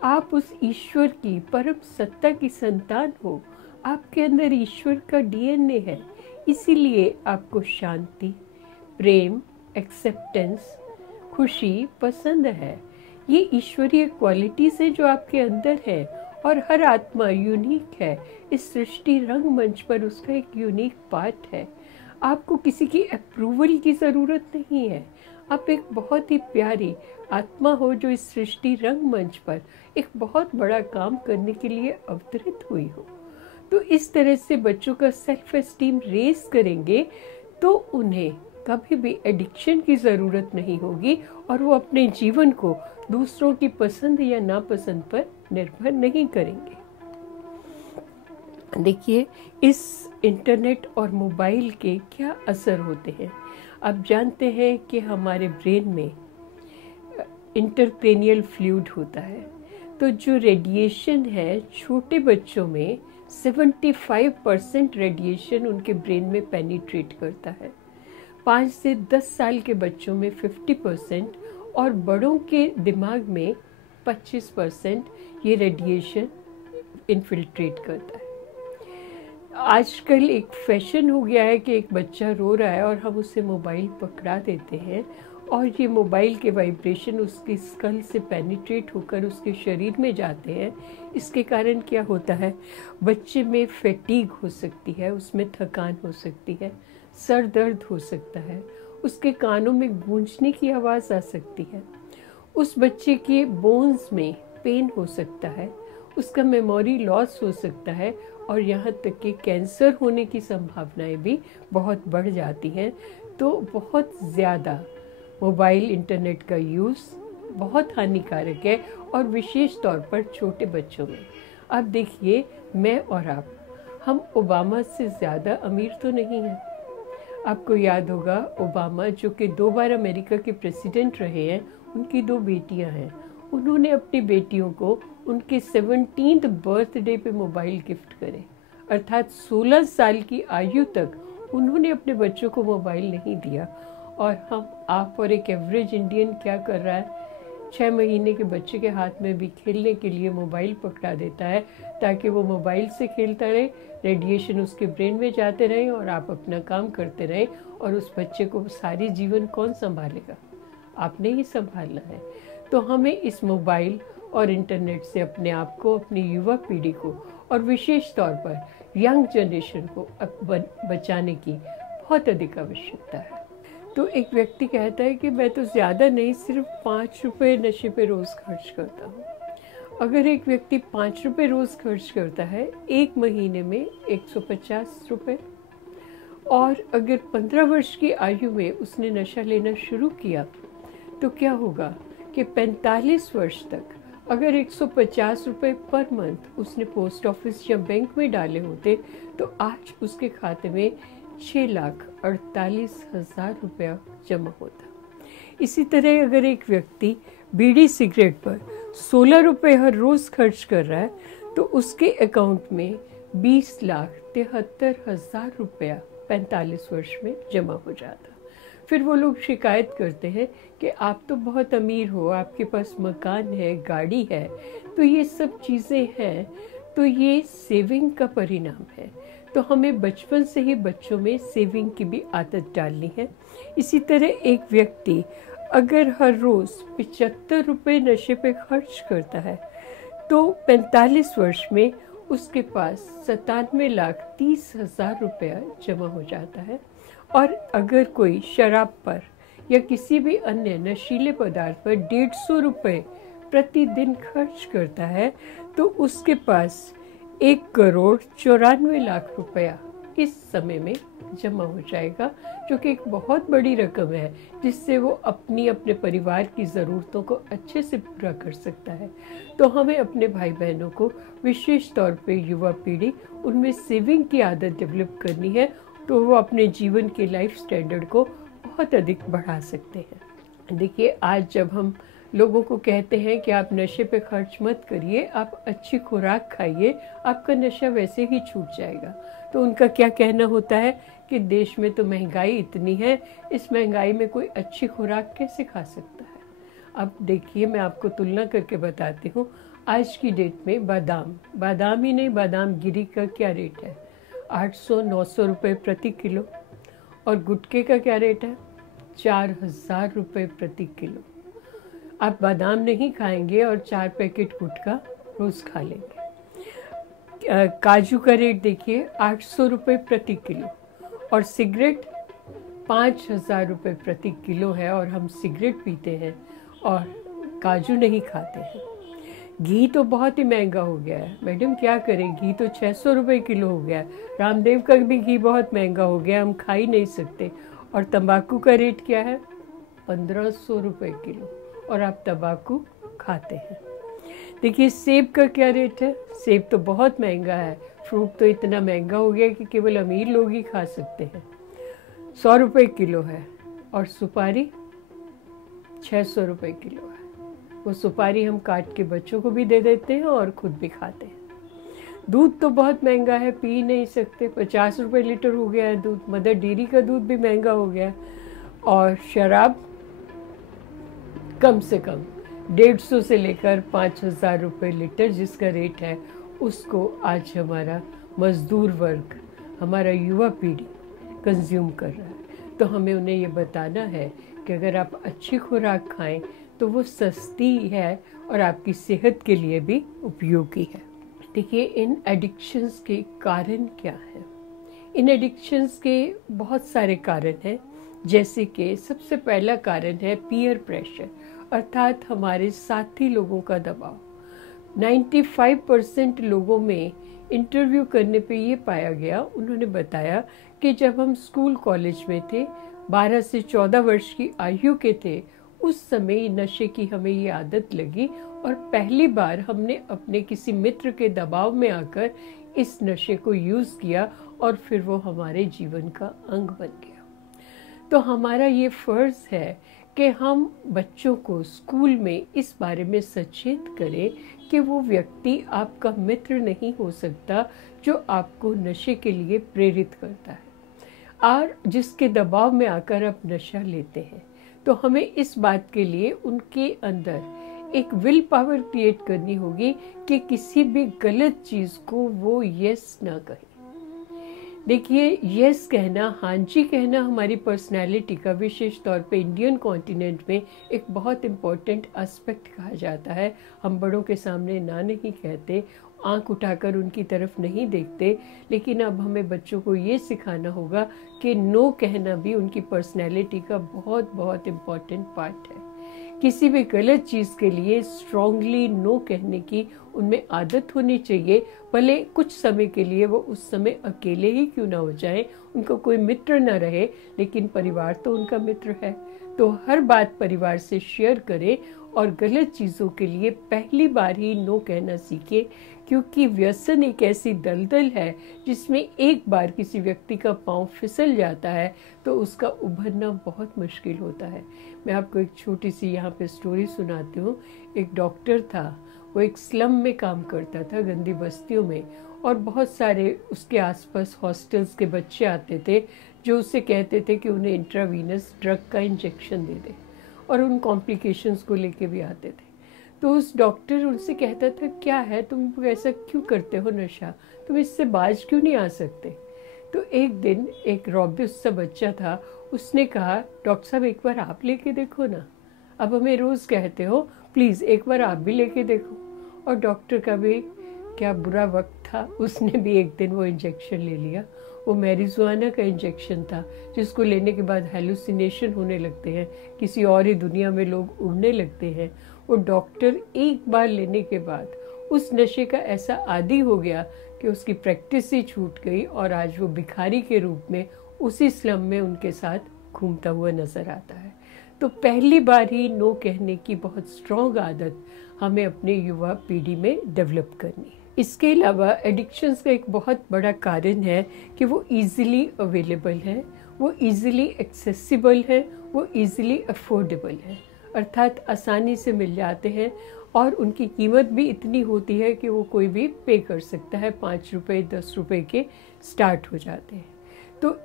आप उस ईश्वर की परम सत्ता की संतान हो। आपके अंदर ईश्वर का डीएनए है, इसीलिए आपको शांति, प्रेम, एक्सेप्टेंस, खुशी पसंद है। ये ईश्वरीय क्वालिटीज है जो आपके अंदर है, और हर आत्मा यूनिक है। इस सृष्टि रंगमंच पर उसका एक यूनिक पार्ट है। आपको किसी की अप्रूवल की ज़रूरत नहीं है। आप एक बहुत ही प्यारी आत्मा हो जो इस सृष्टि रंगमंच पर एक बहुत बड़ा काम करने के लिए अवतरित हुई हो। तो इस तरह से बच्चों का सेल्फ एस्टीम रेज करेंगे तो उन्हें कभी भी एडिक्शन की ज़रूरत नहीं होगी, और वो अपने जीवन को दूसरों की पसंद या नापसंद पर निर्भर नहीं करेंगे। देखिए, इस इंटरनेट और मोबाइल के क्या असर होते हैं। आप जानते हैं कि हमारे ब्रेन में इंटरक्रेनियल फ्लूइड होता है, तो जो रेडिएशन है छोटे बच्चों में 75% रेडिएशन उनके ब्रेन में पेनिट्रेट करता है। 5 से 10 साल के बच्चों में 50% और बड़ों के दिमाग में 25% ये रेडिएशन इन्फिल्ट्रेट करता है। आजकल एक फैशन हो गया है कि एक बच्चा रो रहा है और हम उसे मोबाइल पकड़ा देते हैं, और ये मोबाइल के वाइब्रेशन उसकी स्कल से पेनिट्रेट होकर उसके शरीर में जाते हैं। इसके कारण क्या होता है, बच्चे में फैटीग हो सकती है, उसमें थकान हो सकती है, सर दर्द हो सकता है, उसके कानों में गूंजने की आवाज़ आ सकती है, उस बच्चे के बोन्स में पेन हो सकता है, उसका मेमोरी लॉस हो सकता है, और यहाँ तक कि कैंसर होने की संभावनाएं भी बहुत बढ़ जाती हैं। तो बहुत ज़्यादा मोबाइल इंटरनेट का यूज़ बहुत हानिकारक है, और विशेष तौर पर छोटे बच्चों में। अब देखिए, मैं और आप, हम ओबामा से ज़्यादा अमीर तो नहीं हैं। आपको याद होगा, ओबामा जो कि 2 बार अमेरिका के प्रेसिडेंट रहे हैं, उनकी 2 बेटियां हैं। उन्होंने अपनी बेटियों को उनके 17th बर्थडे पे मोबाइल गिफ्ट करे, अर्थात 16 साल की आयु तक उन्होंने अपने बच्चों को मोबाइल नहीं दिया। और हम, आप और एक एवरेज इंडियन क्या कर रहा है, 6 महीने के बच्चे के हाथ में भी खेलने के लिए मोबाइल पकड़ा देता है ताकि वो मोबाइल से खेलता रहे, रेडिएशन उसके ब्रेन में जाते रहे और आप अपना काम करते रहे। और उस बच्चे को सारी जीवन कौन संभालेगा? आपने ही संभालना है। तो हमें इस मोबाइल और इंटरनेट से अपने आप को, अपनी युवा पीढ़ी को, और विशेष तौर पर यंग जनरेशन को बचाने की बहुत अधिक आवश्यकता है। तो एक व्यक्ति कहता है कि मैं तो ज़्यादा नहीं, सिर्फ 5 रुपये नशे पे रोज़ खर्च करता हूँ। अगर एक व्यक्ति 5 रुपये रोज़ खर्च करता है, 1 महीने में 150 रुपये, और अगर 15 वर्ष की आयु में उसने नशा लेना शुरू किया, तो क्या होगा कि 45 वर्ष तक अगर 150 रुपये पर मंथ उसने पोस्ट ऑफिस या बैंक में डाले होते, तो आज उसके खाते में 6,48,000 रुपया जमा होता। इसी तरह अगर एक व्यक्ति बीड़ी सिगरेट पर 16 रुपये हर रोज़ खर्च कर रहा है, तो उसके अकाउंट में 20,73,000 रुपया 45 वर्ष में जमा हो जाता। फिर वो लोग शिकायत करते हैं कि आप तो बहुत अमीर हो, आपके पास मकान है, गाड़ी है। तो ये सब चीज़ें हैं, तो ये सेविंग का परिणाम है। तो हमें बचपन से ही बच्चों में सेविंग की भी आदत डालनी है। इसी तरह एक व्यक्ति अगर हर रोज़ 75 रुपये नशे पे खर्च करता है, तो 45 वर्ष में उसके पास 97,30,000 रुपया जमा हो जाता है। और अगर कोई शराब पर या किसी भी अन्य नशीले पदार्थ पर 150 रुपये प्रतिदिन खर्च करता है तो उसके पास 1,94,00,000 रुपया इस समय में जमा हो जाएगा, जो कि एक बहुत बड़ी रकम है जिससे वो अपने परिवार की ज़रूरतों को अच्छे से पूरा कर सकता है। तो हमें अपने भाई बहनों को विशेष तौर पे युवा पीढ़ी, उनमें सेविंग की आदत डेवलप करनी है, तो वो अपने जीवन के लाइफ स्टैंडर्ड को बहुत अधिक बढ़ा सकते हैं। देखिए, आज जब हम लोगों को कहते हैं कि आप नशे पे खर्च मत करिए, आप अच्छी खुराक खाइए, आपका नशा वैसे ही छूट जाएगा, तो उनका क्या कहना होता है कि देश में तो महंगाई इतनी है, इस महंगाई में कोई अच्छी खुराक कैसे खा सकता है। अब देखिए, मैं आपको तुलना करके बताती हूँ। आज की डेट में बादाम ही नहीं, बादाम गिरी का क्या रेट है, 800-900 रुपये प्रति किलो। और गुटखे का क्या रेट है, 4,000 रुपये प्रति किलो। आप बादाम नहीं खाएंगे और 4 पैकेट गुटखा रोज खा लेंगे। काजू का रेट देखिए, 800 रुपये प्रति किलो। और सिगरेट 5,000 रुपये प्रति किलो है, और हम सिगरेट पीते हैं और काजू नहीं खाते हैं। घी तो बहुत ही महंगा हो गया है मैडम, क्या करें, घी तो 600 रुपये किलो हो गया है। रामदेव का भी घी बहुत महंगा हो गया, हम खा ही नहीं सकते। और तंबाकू का रेट क्या है, 1,500 रुपये किलो, और आप तंबाकू खाते हैं। देखिए, सेब का क्या रेट है, सेब तो बहुत महंगा है, फ्रूट तो इतना महंगा हो गया कि केवल अमीर लोग ही खा सकते हैं, 100 रुपये किलो है। और सुपारी 600 रुपये किलो है। वो सुपारी हम काट के बच्चों को भी दे देते हैं और खुद भी खाते हैं। दूध तो बहुत महंगा है, पी नहीं सकते, 50 रुपये लीटर हो गया है दूध। मदर डेयरी का दूध भी महंगा हो गया है। और शराब कम से कम 150 से लेकर 5,000 रुपये लीटर जिसका रेट है, उसको आज हमारा मजदूर वर्ग, हमारा युवा पीढ़ी कंज्यूम कर रहा है। तो हमें उन्हें ये बताना है कि अगर आप अच्छी खुराक खाएं तो वो सस्ती है और आपकी सेहत के लिए भी उपयोगी है। देखिए, इन एडिक्शंस के कारण क्या है। इन एडिक्शंस के बहुत सारे कारण हैं, जैसे कि सबसे पहला कारण है पीयर प्रेशर, अर्थात हमारे साथी लोगों का दबाव। 95% लोगों में इंटरव्यू करने पे ये पाया गया, उन्होंने बताया कि जब हम स्कूल कॉलेज में थे, 12 से 14 वर्ष की आयु के थे, उस समय नशे की हमें ये आदत लगी और पहली बार हमने अपने किसी मित्र के दबाव में आकर इस नशे को यूज़ किया और फिर वो हमारे जीवन का अंग बन गया। तो हमारा ये फ़र्ज़ है कि हम बच्चों को स्कूल में इस बारे में सचेत करें कि वो व्यक्ति आपका मित्र नहीं हो सकता जो आपको नशे के लिए प्रेरित करता है और जिसके दबाव में आकर आप नशा लेते हैं। तो हमें इस बात के लिए उनके अंदर एक विल पावर क्रिएट करनी होगी कि किसी भी गलत चीज़ को वो यस ना कहे। देखिए, यस कहना, हाँ जी कहना हमारी पर्सनैलिटी का विशेष तौर पे इंडियन कॉन्टिनेंट में एक बहुत इम्पोर्टेंट एस्पेक्ट कहा जाता है। हम बड़ों के सामने ना नहीं कहते, आंख उठाकर उनकी तरफ नहीं देखते, लेकिन अब हमें बच्चों को ये सिखाना होगा कि नो कहना भी उनकी पर्सनैलिटी का बहुत बहुत इम्पोर्टेंट पार्ट है। किसी भी गलत चीज़ के लिए स्ट्रांगली नो कहने की उनमें आदत होनी चाहिए, भले कुछ समय के लिए वो उस समय अकेले ही क्यों ना हो जाएं, उनको कोई मित्र ना रहे, लेकिन परिवार तो उनका मित्र है। तो हर बात परिवार से शेयर करें और गलत चीज़ों के लिए पहली बार ही नो कहना सीखें, क्योंकि व्यसन एक ऐसी दलदल है जिसमें एक बार किसी व्यक्ति का पांव फिसल जाता है तो उसका उभरना बहुत मुश्किल होता है। मैं आपको एक छोटी सी यहाँ पे स्टोरी सुनाती हूँ। एक डॉक्टर था, वो एक स्लम में काम करता था, गंदी बस्तियों में, और बहुत सारे उसके आसपास हॉस्टल्स के बच्चे आते थे जो उससे कहते थे कि उन्हें इंट्रावीनस ड्रग का इंजेक्शन दे दे, और उन कॉम्प्लिकेशंस को लेके भी आते थे। तो उस डॉक्टर उनसे कहता था, क्या है, तुम ऐसा क्यों करते हो नशा, तुम इससे बाज क्यों नहीं आ सकते। तो एक दिन एक रॉबियस सा बच्चा था, उसने कहा, डॉक्टर साहब एक बार आप लेके देखो ना, अब हमें रोज़ कहते हो, प्लीज़ एक बार आप भी लेके देखो। और डॉक्टर का भी क्या बुरा वक्त था, उसने भी एक दिन वो इंजेक्शन ले लिया। वो मैरिजुआना का इंजेक्शन था जिसको लेने के बाद हेलुसिनेशन होने लगते हैं, किसी और ही दुनिया में लोग उड़ने लगते हैं। वो डॉक्टर एक बार लेने के बाद उस नशे का ऐसा आदी हो गया कि उसकी प्रैक्टिस ही छूट गई और आज वो भिखारी के रूप में उसी स्लम में उनके साथ घूमता हुआ नजर आता है। तो पहली बार ही नो कहने की बहुत स्ट्रॉन्ग आदत हमें अपने युवा पीढ़ी में डेवलप करनी है। इसके अलावा एडिक्शंस का एक बहुत बड़ा कारण है कि वो इजीली अवेलेबल है, वो इजीली एक्सेसिबल है, वो इजीली अफोर्डेबल है, अर्थात आसानी से मिल जाते हैं और उनकी कीमत भी इतनी होती है कि वो कोई भी पे कर सकता है। 5 रुपये 10 रुपये के स्टार्ट हो जाते हैं। तो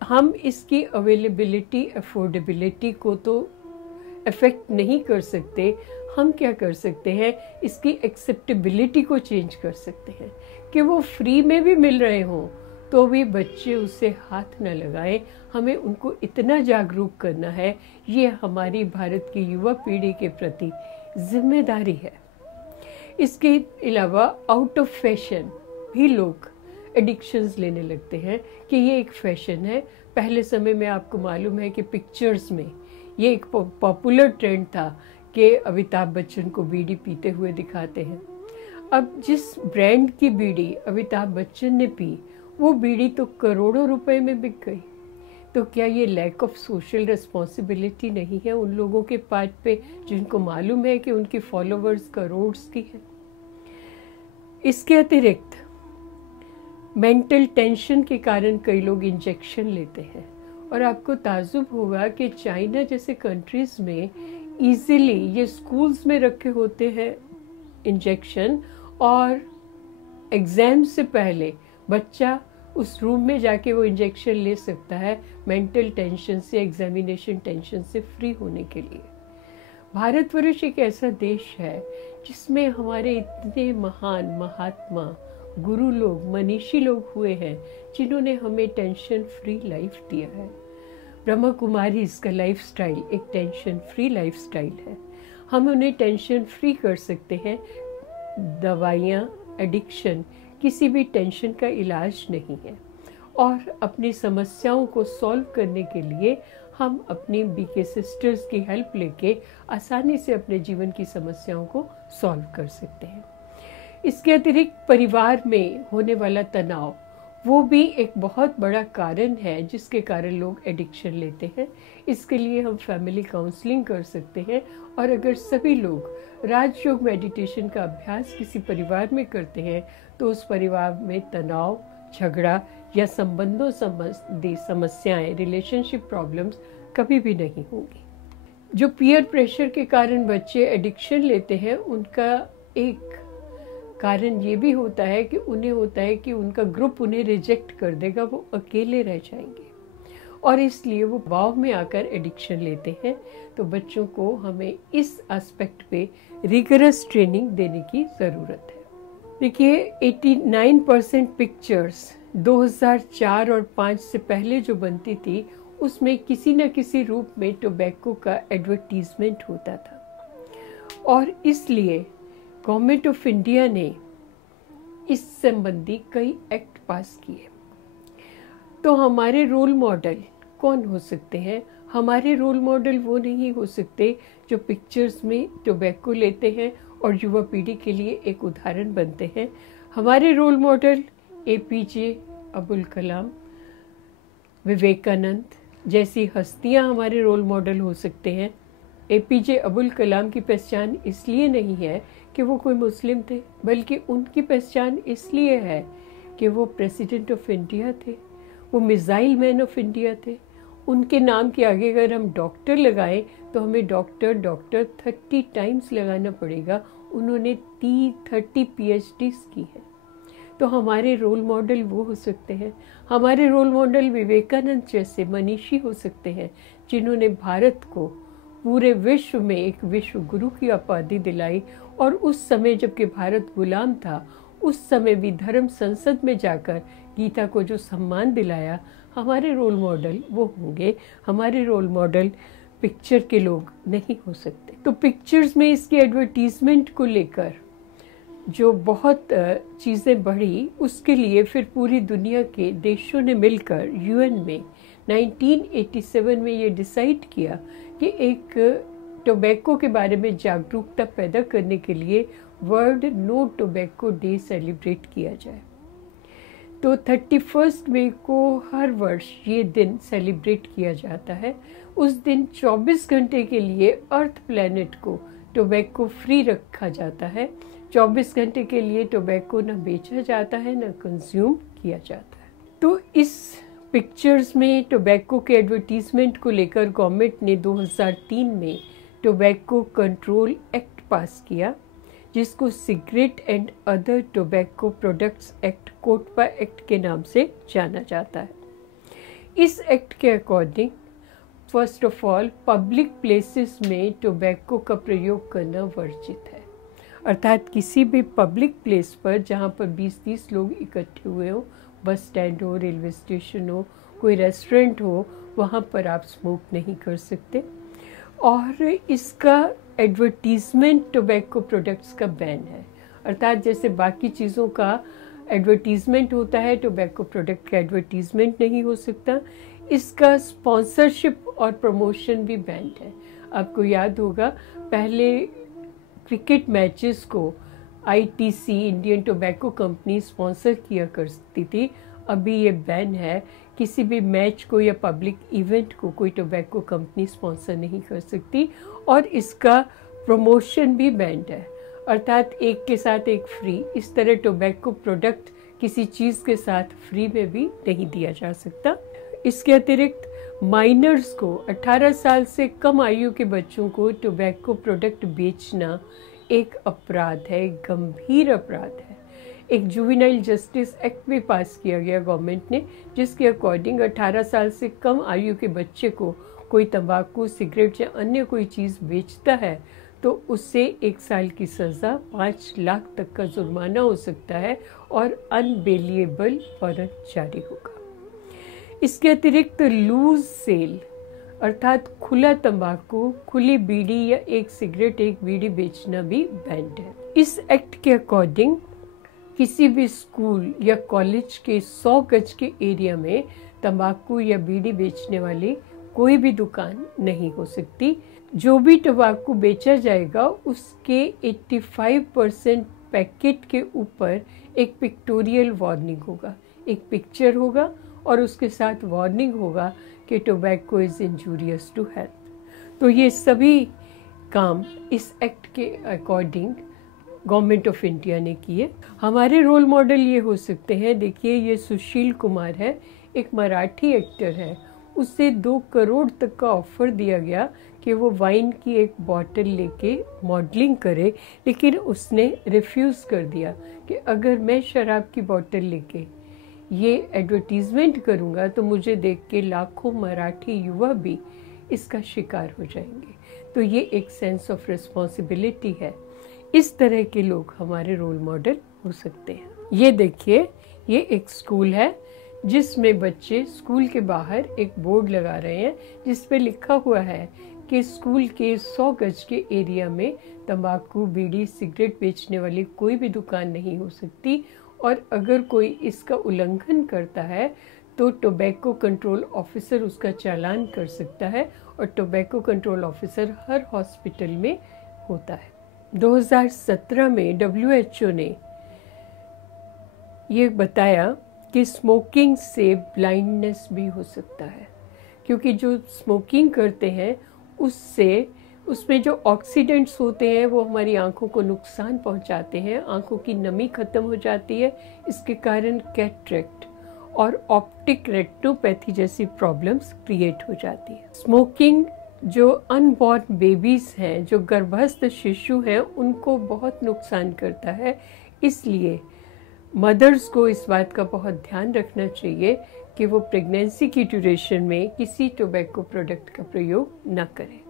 हम इसकी अवेलेबिलिटी, अफोर्डेबिलिटी को तो अफेक्ट नहीं कर सकते। हम क्या कर सकते हैं, इसकी एक्सेप्टेबिलिटी को चेंज कर सकते हैं कि वो फ्री में भी मिल रहे हों तो भी बच्चे उससे हाथ न लगाएं। हमें उनको इतना जागरूक करना है, ये हमारी भारत की युवा पीढ़ी के प्रति जिम्मेदारी है। इसके अलावा आउट ऑफ फैशन भी लोग एडिक्शंस लेने लगते हैं कि ये एक फैशन है। पहले समय में आपको मालूम है कि पिक्चर्स में ये एक पॉपुलर ट्रेंड था कि अमिताभ बच्चन को बीड़ी पीते हुए दिखाते हैं। अब जिस ब्रांड की बीड़ी अमिताभ बच्चन ने पी, वो बीड़ी तो करोड़ों रुपए में बिक गई। तो क्या ये लैक ऑफ सोशल रिस्पॉन्सिबिलिटी नहीं है उन लोगों के पार्ट पे जिनको मालूम है कि उनकी फॉलोवर्स करोड़ की है? इसके अतिरिक्त मेंटल टेंशन के कारण कई लोग इंजेक्शन लेते हैं और आपको ताज्जुब होगा कि चाइना जैसे कंट्रीज में इजीली ये स्कूल्स में रखे होते हैं इंजेक्शन, और एग्जाम से पहले बच्चा उस रूम में जाके वो इंजेक्शन ले सकता है मेंटल टेंशन से, एग्जामिनेशन टेंशन से फ्री होने के लिए। भारतवर्ष एक ऐसा देश है जिसमें हमारे इतने महान महात्मा, गुरु लोग, मनीषी लोग हुए हैं जिन्होंने हमें टेंशन फ्री लाइफ दिया है। ब्रह्मा कुमारी इसका लाइफस्टाइल एक टेंशन फ्री लाइफस्टाइल है। हम उन्हें टेंशन फ्री कर सकते हैं। दवाइयाँ, एडिक्शन किसी भी टेंशन का इलाज नहीं है। और अपनी समस्याओं को सॉल्व करने के लिए हम अपनी बीके सिस्टर्स की हेल्प लेके आसानी से अपने जीवन की समस्याओं को सॉल्व कर सकते हैं। इसके अतिरिक्त परिवार में होने वाला तनाव, वो भी एक बहुत बड़ा कारण है जिसके कारण लोग एडिक्शन लेते हैं। इसके लिए हम फैमिली काउंसलिंग कर सकते हैं, और अगर सभी लोग राजयोग मेडिटेशन का अभ्यास किसी परिवार में करते हैं तो उस परिवार में तनाव, झगड़ा या संबंधों संबंधी समस्याएं, रिलेशनशिप प्रॉब्लम्स कभी भी नहीं होंगी। जो पीयर प्रेशर के कारण बच्चे एडिक्शन लेते हैं, उनका एक कारण ये भी होता है कि उन्हें होता है कि उनका ग्रुप उन्हें रिजेक्ट कर देगा, वो अकेले रह जाएंगे, और इसलिए वो भाव में आकर एडिक्शन लेते हैं। तो बच्चों को हमें इस एस्पेक्ट पे रिगरस ट्रेनिंग देने की ज़रूरत है। देखिए 89% पिक्चर्स 2004 और 5 से पहले जो बनती थी उसमें किसी न किसी रूप में टोबैको का एडवर्टीजमेंट होता था, और इसलिए गवर्नमेंट ऑफ इंडिया ने इस संबंधी कई एक्ट पास किए। तो हमारे रोल मॉडल कौन हो सकते हैं? हमारे रोल मॉडल वो नहीं हो सकते जो पिक्चर्स में टोबैको लेते हैं और युवा पीढ़ी के लिए एक उदाहरण बनते हैं। हमारे role model APJ Abdul Kalam, Vivekananda जैसी हस्तियां हमारे रोल मॉडल हो सकते हैं। APJ अब्दुल कलाम की पहचान इसलिए नहीं है कि वो कोई मुस्लिम थे, बल्कि उनकी पहचान इसलिए है कि वो प्रेसिडेंट ऑफ इंडिया थे, वो मिसाइल मैन ऑफ इंडिया थे। उनके नाम के आगे अगर हम डॉक्टर लगाएं तो हमें डॉक्टर 30 टाइम्स लगाना पड़ेगा। उन्होंने 30 PhDs की है। तो हमारे रोल मॉडल वो हो सकते हैं। हमारे रोल मॉडल विवेकानंद जैसे मनीषी हो सकते हैं जिन्होंने भारत को पूरे विश्व में एक विश्व गुरु की उपाधि दिलाई, और उस समय जबकि भारत गुलाम था उस समय भी धर्म संसद में जाकर गीता को जो सम्मान दिलाया। हमारे रोल मॉडल वो होंगे। हमारे रोल मॉडल पिक्चर के लोग नहीं हो सकते। तो पिक्चर्स में इसकी एडवर्टीजमेंट को लेकर जो बहुत चीज़ें बढ़ी, उसके लिए फिर पूरी दुनिया के देशों ने मिलकर यूएन में 1987 में ये डिसाइड किया कि एक टोबैको के बारे में जागरूकता पैदा करने के लिए world no tobacco day celebrate किया जाए। तो 31 मई को हर वर्ष ये दिन सेलिब्रेट किया जाता है। उस दिन 24 घंटे के लिए अर्थ प्लैनेट को टोबैको फ्री रखा जाता है। 24 घंटे के लिए टोबैको न बेचा जाता है न कंज्यूम किया जाता है। तो इस पिक्चर्स में टोबैको के एडवर्टीजमेंट को लेकर गवर्नमेंट ने 2003 में टोबैको कंट्रोल एक्ट पास किया, जिसको cigarette and other tobacco products act, COTPA act के नाम से जाना जाता है। इस एक्ट के according first of all public places में टोबैको का प्रयोग करना वर्जित है। अर्थात किसी भी पब्लिक प्लेस पर जहाँ पर 20-30 लोग इकट्ठे हुए हो, बस स्टैंड हो, रेलवे स्टेशन हो, कोई रेस्टोरेंट हो, वहाँ पर आप स्मोक नहीं कर सकते। और इसका एडवर्टीजमेंट टोबैको प्रोडक्ट्स का बैन है। अर्थात जैसे बाकी चीज़ों का एडवर्टीजमेंट होता है, टोबैको प्रोडक्ट का एडवर्टीजमेंट नहीं हो सकता। इसका स्पॉन्सरशिप और प्रमोशन भी बैंड है। आपको याद होगा पहले क्रिकेट मैचेस को ITC, Indian tobacco company, sponsor किया करती थी। अभी ये बैन है, किसी भी मैच को या पब्लिक इवेंट को कोई टोबैको कंपनी स्पॉन्सर नहीं कर सकती। और इसका प्रमोशन भी बैंड है, अर्थात एक के साथ एक फ्री। इस तरह टोबैको प्रोडक्ट किसी चीज़ के साथ फ्री में भी नहीं दिया जा सकता। इसके अतिरिक्त माइनर्स को, 18 साल से कम आयु के बच्चों को टोबैको प्रोडक्ट बेचना एक अपराध है, गंभीर अपराध है। एक जुवेनाइल जस्टिस एक्ट भी पास किया गया गवर्नमेंट ने, जिसके अकॉर्डिंग 18 साल से कम आयु के बच्चे को कोई तंबाकू, सिगरेट या अन्य कोई चीज़ बेचता है तो उससे 1 साल की सज़ा, 5 लाख तक का जुर्माना हो सकता है और अनबेलिएबल वारंट जारी होगा। इसके अतिरिक्त लूज सेल अर्थात खुला तंबाकू, खुली बीड़ी या एक सिगरेट, एक बीड़ी बेचना भी बैंड है। इस एक्ट के अकॉर्डिंग किसी भी स्कूल या कॉलेज के 100 गज के एरिया में तंबाकू या बीड़ी बेचने वाली कोई भी दुकान नहीं हो सकती। जो भी तंबाकू बेचा जाएगा उसके 85% पैकेट के ऊपर एक पिक्टोरियल वार्निंग होगा, एक पिक्चर होगा और उसके साथ वार्निंग होगा कि tobacco is injurious to health. तो ये सभी काम इस एक्ट के अकॉर्डिंग गवर्नमेंट ऑफ इंडिया ने किए। हमारे रोल मॉडल ये हो सकते हैं, देखिए ये सुशील कुमार है, एक मराठी एक्टर है। उसे 2 करोड़ तक का ऑफर दिया गया कि वो वाइन की एक बॉटल लेके मॉडलिंग करे, लेकिन उसने रिफ्यूज़ कर दिया कि अगर मैं शराब की बॉटल लेके ये एडवर्टीजमेंट करूँगा तो मुझे देख के लाखों मराठी युवा भी इसका शिकार हो जाएंगे। तो ये एक सेंस ऑफ रिस्पॉन्सिबिलिटी है। इस तरह के लोग हमारे रोल मॉडल हो सकते हैं। ये देखिए, ये एक स्कूल है जिसमें बच्चे स्कूल के बाहर एक बोर्ड लगा रहे हैं जिस पे लिखा हुआ है कि स्कूल के 100 गज के एरिया में तंबाकू, बीड़ी, सिगरेट बेचने वाली कोई भी दुकान नहीं हो सकती और अगर कोई इसका उल्लंघन करता है तो टोबैको कंट्रोल ऑफिसर उसका चालान कर सकता है और टोबैको कंट्रोल ऑफिसर हर हॉस्पिटल में होता है। 2017 में WHO ने ये बताया कि स्मोकिंग से ब्लाइंडनेस भी हो सकता है, क्योंकि जो स्मोकिंग करते हैं उसमें जो ऑक्सीडेंट्स होते हैं वो हमारी आंखों को नुकसान पहुंचाते हैं, आंखों की नमी खत्म हो जाती है। इसके कारण कैटरेक्ट और ऑप्टिक रेटिनोपैथी जैसी प्रॉब्लम्स क्रिएट हो जाती है। स्मोकिंग जो अनबॉर्न बेबीज हैं, जो गर्भस्थ शिशु हैं, उनको बहुत नुकसान करता है। इसलिए मदर्स को इस बात का बहुत ध्यान रखना चाहिए कि वो प्रेगनेंसी की ड्यूरेशन में किसी टोबैको प्रोडक्ट का प्रयोग न करें।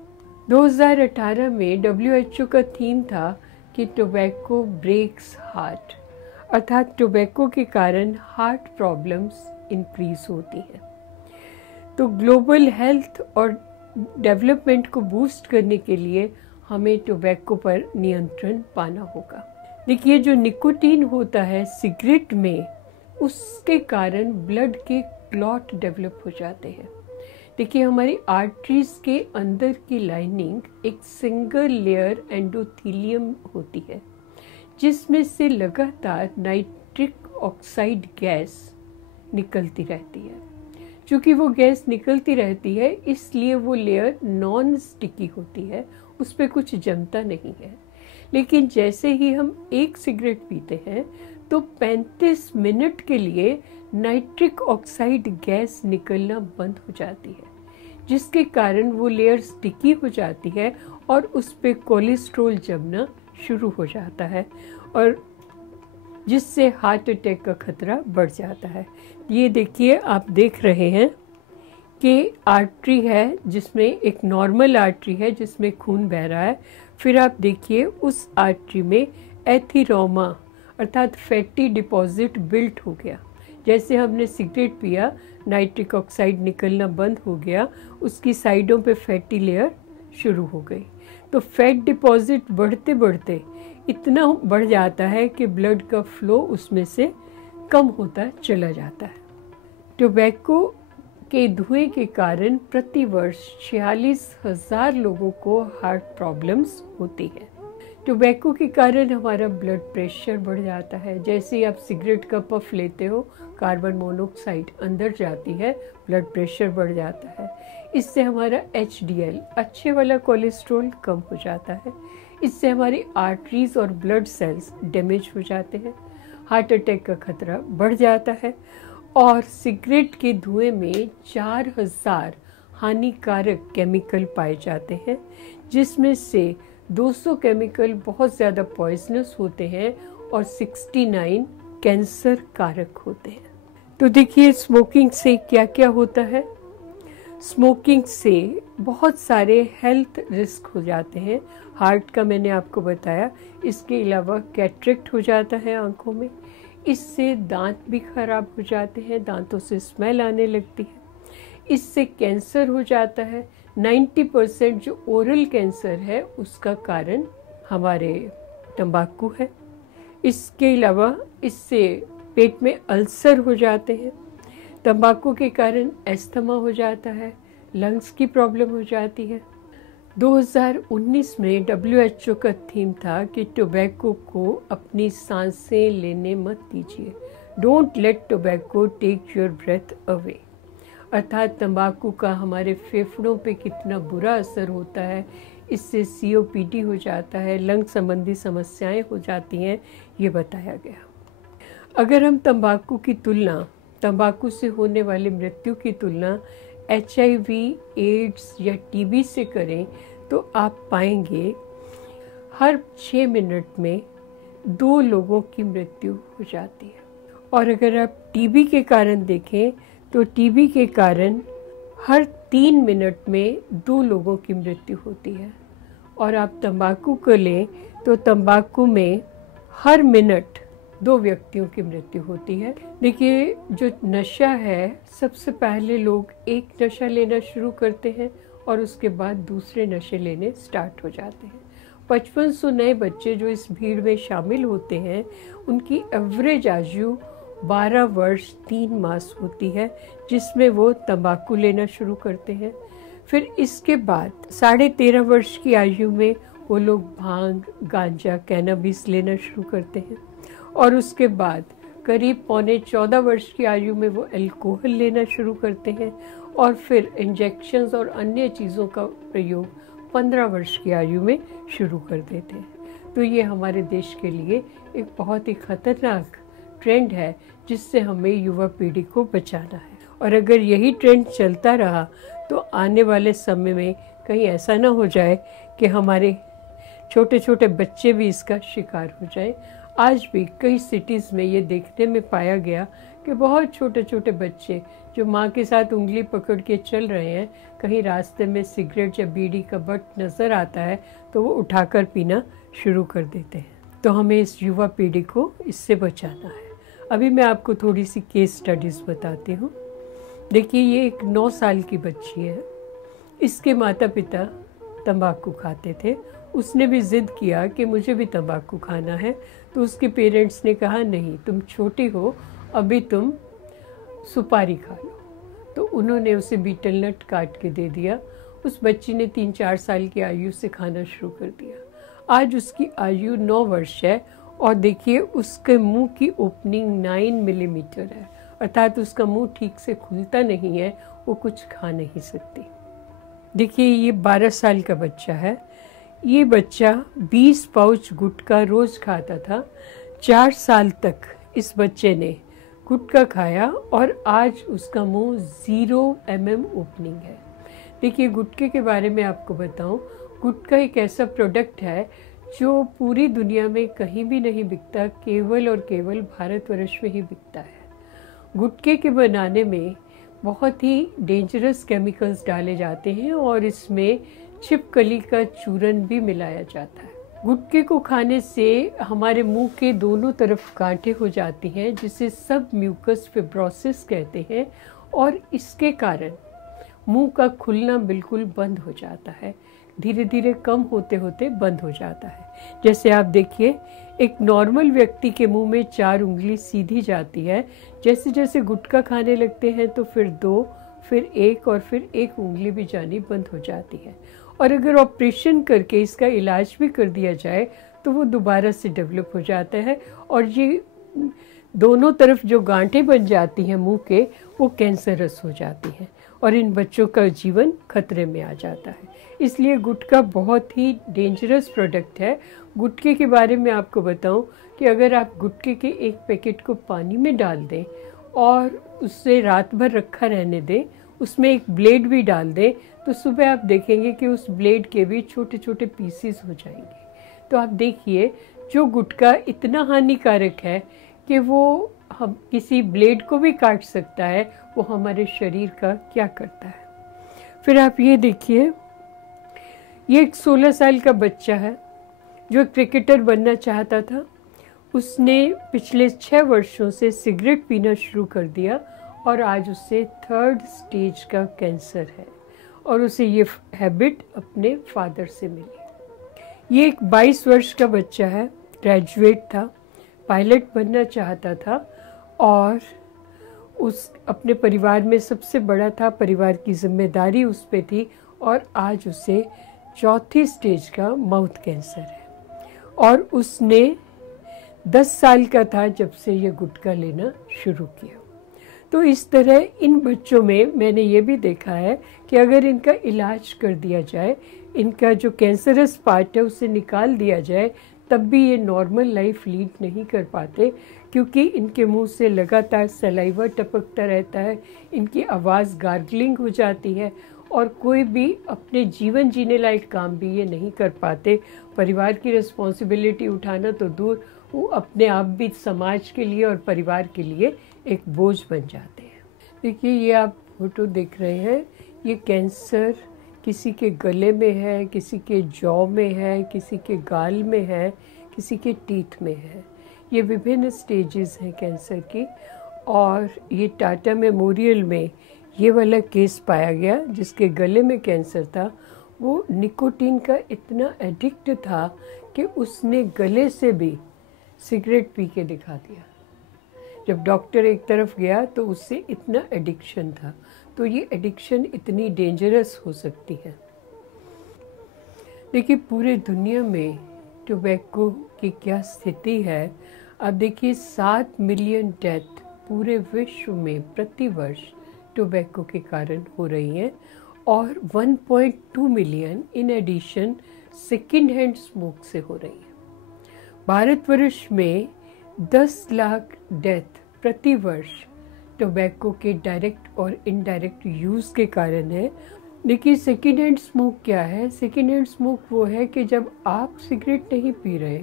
2018 में WHO का थीम था कि टोबैको ब्रेक्स हार्ट, अर्थात टोबैको के कारण हार्ट प्रॉब्लम्स इंक्रीज होती हैं। तो ग्लोबल हेल्थ और डेवलपमेंट को बूस्ट करने के लिए हमें टोबैको पर नियंत्रण पाना होगा। देखिए, जो निकोटीन होता है सिगरेट में, उसके कारण ब्लड के क्लॉट डेवलप हो जाते हैं। देखिए, हमारी आर्टरीज के अंदर की लाइनिंग एक सिंगल लेयर एंडोथीलियम होती है, जिसमें से लगातार नाइट्रिक ऑक्साइड गैस निकलती रहती है। चूँकि वो गैस निकलती रहती है, इसलिए वो लेयर नॉन स्टिकी होती है, उस पर कुछ जमता नहीं है। लेकिन जैसे ही हम एक सिगरेट पीते हैं तो 35 मिनट के लिए नाइट्रिक ऑक्साइड गैस निकलना बंद हो जाती है, जिसके कारण वो लेयर स्टिकी हो जाती है और उस पर कोलेस्ट्रॉल जमना शुरू हो जाता है, और जिससे हार्ट अटैक का खतरा बढ़ जाता है। ये देखिए, आप देख रहे हैं कि आर्टरी है, जिसमें एक नॉर्मल आर्टरी है जिसमें खून बह रहा है। फिर आप देखिए उस आर्टरी में एथीरोमा अर्थात फैटी डिपॉजिट बिल्ट हो गया। जैसे हमने सिगरेट पिया, नाइट्रिक ऑक्साइड निकलना बंद हो गया, उसकी साइडों पे फैटी लेयर शुरू हो गई। तो फैट डिपॉजिट बढ़ते बढ़ते इतना बढ़ जाता है कि ब्लड का फ्लो उसमें से कम होता चला जाता है। टोबैको के धुएं के कारण प्रतिवर्ष 46,000 लोगों को हार्ट प्रॉब्लम्स होती है। टोबैको के कारण हमारा ब्लड प्रेशर बढ़ जाता है। जैसे ही आप सिगरेट का पफ लेते हो, कार्बन मोनोऑक्साइड अंदर जाती है, ब्लड प्रेशर बढ़ जाता है। इससे हमारा HDL अच्छे वाला कोलेस्ट्रॉल कम हो जाता है। इससे हमारी आर्टरीज और ब्लड सेल्स डैमेज हो जाते हैं, हार्ट अटैक का खतरा बढ़ जाता है। और सिगरेट के धुएं में 4000 हानिकारक केमिकल पाए जाते हैं, जिसमें से 200 केमिकल बहुत ज़्यादा पॉइजनस होते हैं और 69 कैंसर कारक होते हैं। तो देखिए, स्मोकिंग से क्या क्या होता है। स्मोकिंग से बहुत सारे हेल्थ रिस्क हो जाते हैं। हार्ट का मैंने आपको बताया, इसके अलावा कैटरेक्ट हो जाता है आंखों में। इससे दांत भी खराब हो जाते हैं, दांतों से स्मेल आने लगती है। इससे कैंसर हो जाता है। 90% जो ओरल कैंसर है उसका कारण हमारे तंबाकू है। इसके अलावा इससे पेट में अल्सर हो जाते हैं। तंबाकू के कारण एस्थमा हो जाता है, लंग्स की प्रॉब्लम हो जाती है। 2019 में WHO का थीम था कि टोबैको को अपनी सांसें लेने मत दीजिए, don't let tobacco take your breath away. अर्थात तंबाकू का हमारे फेफड़ों पे कितना बुरा असर होता है। इससे COPD हो जाता है, लंग संबंधी समस्याएं हो जाती हैं, ये बताया गया। अगर हम तंबाकू की तुलना, तंबाकू से होने वाली मृत्यु की तुलना HIV, एड्स या TB से करें तो आप पाएंगे हर 6 मिनट में 2 लोगों की मृत्यु हो जाती है। और अगर आप TB के कारण देखें तो TB के कारण हर 3 मिनट में 2 लोगों की मृत्यु होती है। और आप तंबाकू को लें तो तंबाकू में हर मिनट 2 व्यक्तियों की मृत्यु होती है। देखिए, जो नशा है, सबसे पहले लोग एक नशा लेना शुरू करते हैं और उसके बाद दूसरे नशे लेने स्टार्ट हो जाते हैं। 5500 नए बच्चे जो इस भीड़ में शामिल होते हैं, उनकी एवरेज आयु 12 वर्ष 3 मास होती है, जिसमें वो तंबाकू लेना शुरू करते हैं। फिर इसके बाद 13.5 वर्ष की आयु में वो लोग भांग, गांजा, कैनाबिस लेना शुरू करते हैं। और उसके बाद करीब 13.25 वर्ष की आयु में वो अल्कोहल लेना शुरू करते हैं। और फिर इंजेक्शंस और अन्य चीज़ों का प्रयोग 15 वर्ष की आयु में शुरू कर देते हैं। तो ये हमारे देश के लिए एक बहुत ही खतरनाक ट्रेंड है, जिससे हमें युवा पीढ़ी को बचाना है। और अगर यही ट्रेंड चलता रहा तो आने वाले समय में कहीं ऐसा ना हो जाए कि हमारे छोटे छोटे बच्चे भी इसका शिकार हो जाएं। आज भी कई सिटीज़ में ये देखने में पाया गया कि बहुत छोटे छोटे बच्चे जो माँ के साथ उंगली पकड़ के चल रहे हैं, कहीं रास्ते में सिगरेट या बीड़ी का बट नज़र आता है तो वो उठाकर पीना शुरू कर देते हैं। तो हमें इस युवा पीढ़ी को इससे बचाना है। अभी मैं आपको थोड़ी सी केस स्टडीज़ बताती हूँ। देखिए, ये एक 9 साल की बच्ची है। इसके माता पिता तंबाकू खाते थे। उसने भी ज़िद किया कि मुझे भी तंबाकू खाना है, तो उसके पेरेंट्स ने कहा नहीं, तुम छोटी हो, अभी तुम सुपारी खा लो। तो उन्होंने उसे बीटल नट काट के दे दिया। उस बच्ची ने 3-4 साल की आयु से खाना शुरू कर दिया। आज उसकी आयु 9 वर्ष है और देखिए उसके मुंह की ओपनिंग 9 मिलीमीटर है, अर्थात उसका मुंह ठीक से खुलता नहीं है, वो कुछ खा नहीं सकती। देखिए ये 12 साल का बच्चा है। ये बच्चा 20 पाउच गुटखा रोज खाता था। 4 साल तक इस बच्चे ने गुटखा खाया और आज उसका मुंह 0 mm ओपनिंग है। देखिए गुटखे के बारे में आपको बताऊं, गुटखा एक ऐसा प्रोडक्ट है जो पूरी दुनिया में कहीं भी नहीं बिकता, केवल और केवल भारतवर्ष में ही बिकता है। गुटखे के बनाने में बहुत ही डेंजरस केमिकल्स डाले जाते हैं और इसमें छिपकली का चूरन भी मिलाया जाता है। गुटखे को खाने से हमारे मुंह के दोनों तरफ गांठें हो जाती हैं, जिसे सब म्यूकस फिब्रोसिस कहते हैं, और इसके कारण मुंह का खुलना बिल्कुल बंद हो जाता है। धीरे धीरे कम होते होते बंद हो जाता है। जैसे आप देखिए, एक नॉर्मल व्यक्ति के मुंह में 4 उंगली सीधी जाती है। जैसे जैसे गुटखा खाने लगते हैं तो फिर 2, फिर 1 और फिर 1 उंगली भी जानी बंद हो जाती है। और अगर ऑपरेशन करके इसका इलाज भी कर दिया जाए तो वो दोबारा से डेवलप हो जाता है और ये दोनों तरफ जो गांठें बन जाती हैं मुंह के, वो कैंसरस हो जाती हैं और इन बच्चों का जीवन खतरे में आ जाता है। इसलिए गुटखा बहुत ही डेंजरस प्रोडक्ट है। गुटखे के बारे में आपको बताऊं कि अगर आप गुटखे के एक पैकेट को पानी में डाल दें और उससे रात भर रखा रहने दें, उसमें एक ब्लेड भी डाल दें, तो सुबह आप देखेंगे कि उस ब्लेड के भी छोटे छोटे पीसीस हो जाएंगे। तो आप देखिए, जो गुटखा इतना हानिकारक है कि वो हम किसी ब्लेड को भी काट सकता है, वो हमारे शरीर का क्या करता है। फिर आप ये देखिए, ये एक 16 साल का बच्चा है जो क्रिकेटर बनना चाहता था। उसने पिछले 6 वर्षों से सिगरेट पीना शुरू कर दिया और आज उसे 3rd स्टेज का कैंसर है और उसे ये हैबिट अपने फादर से मिली। ये एक 22 वर्ष का बच्चा है, ग्रेजुएट था, पायलट बनना चाहता था और उस अपने परिवार में सबसे बड़ा था, परिवार की जिम्मेदारी उस पे थी और आज उसे 4थी स्टेज का माउथ कैंसर है और उसने 10 साल का था जब से ये गुटखा लेना शुरू किया। तो इस तरह इन बच्चों में मैंने ये भी देखा है कि अगर इनका इलाज कर दिया जाए, इनका जो कैंसरस पार्ट है उसे निकाल दिया जाए, तब भी ये नॉर्मल लाइफ लीड नहीं कर पाते, क्योंकि इनके मुंह से लगातार सलाइवा टपकता रहता है, इनकी आवाज़ गार्गलिंग हो जाती है और कोई भी अपने जीवन जीने लायक काम भी ये नहीं कर पाते। परिवार की रिस्पॉन्सिबिलिटी उठाना तो दूर, वो अपने आप भी समाज के लिए और परिवार के लिए एक बोझ बन जाते हैं। देखिए, ये आप फोटो देख रहे हैं, ये कैंसर किसी के गले में है, किसी के जॉ में है, किसी के गाल में है, किसी के टीथ में है। ये विभिन्न स्टेजेस हैं कैंसर की। और ये टाटा मेमोरियल में ये वाला केस पाया गया जिसके गले में कैंसर था। वो निकोटीन का इतना एडिक्ट था कि उसने गले से भी सिगरेट पी के दिखा दिया। जब डॉक्टर एक तरफ गया तो उससे इतना एडिक्शन था। तो ये एडिक्शन इतनी डेंजरस हो सकती है। देखिए, पूरे दुनिया में टोबैको की क्या स्थिति है। अब देखिए, 7 मिलियन डेथ पूरे विश्व में प्रति वर्ष टोबैको के कारण हो रही हैं और 1.2 million in addition second hand smoke से हो रही है। भारतवर्ष में 10 लाख डेथ प्रति वर्ष टोबैको के डायरेक्ट और इनडायरेक्ट यूज़ के कारण है। देखिए, सेकेंड हैंड स्मोक क्या है? सेकेंड हैंड स्मोक वो है कि जब आप सिगरेट नहीं पी रहे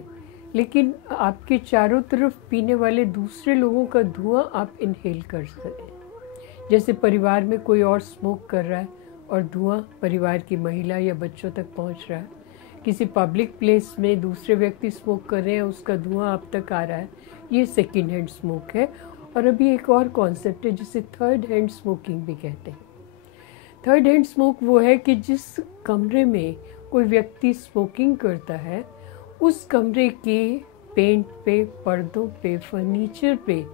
लेकिन आपके चारों तरफ पीने वाले दूसरे लोगों का धुआं आप इनहेल कर सकें। जैसे परिवार में कोई और स्मोक कर रहा है और धुआं परिवार की महिला या बच्चों तक पहुंच रहा है। किसी पब्लिक प्लेस में दूसरे व्यक्ति स्मोक कर रहे हैं, उसका धुआं आप तक आ रहा है, ये सेकेंड हैंड स्मोक है। और अभी एक और कॉन्सेप्ट है जिसे 3rd हैंड स्मोकिंग भी कहते हैं। थर्ड हैंड स्मोक वो है कि जिस कमरे में कोई व्यक्ति स्मोकिंग करता है उस कमरे के पेंट पे, पर्दों पे, फर्नीचर पे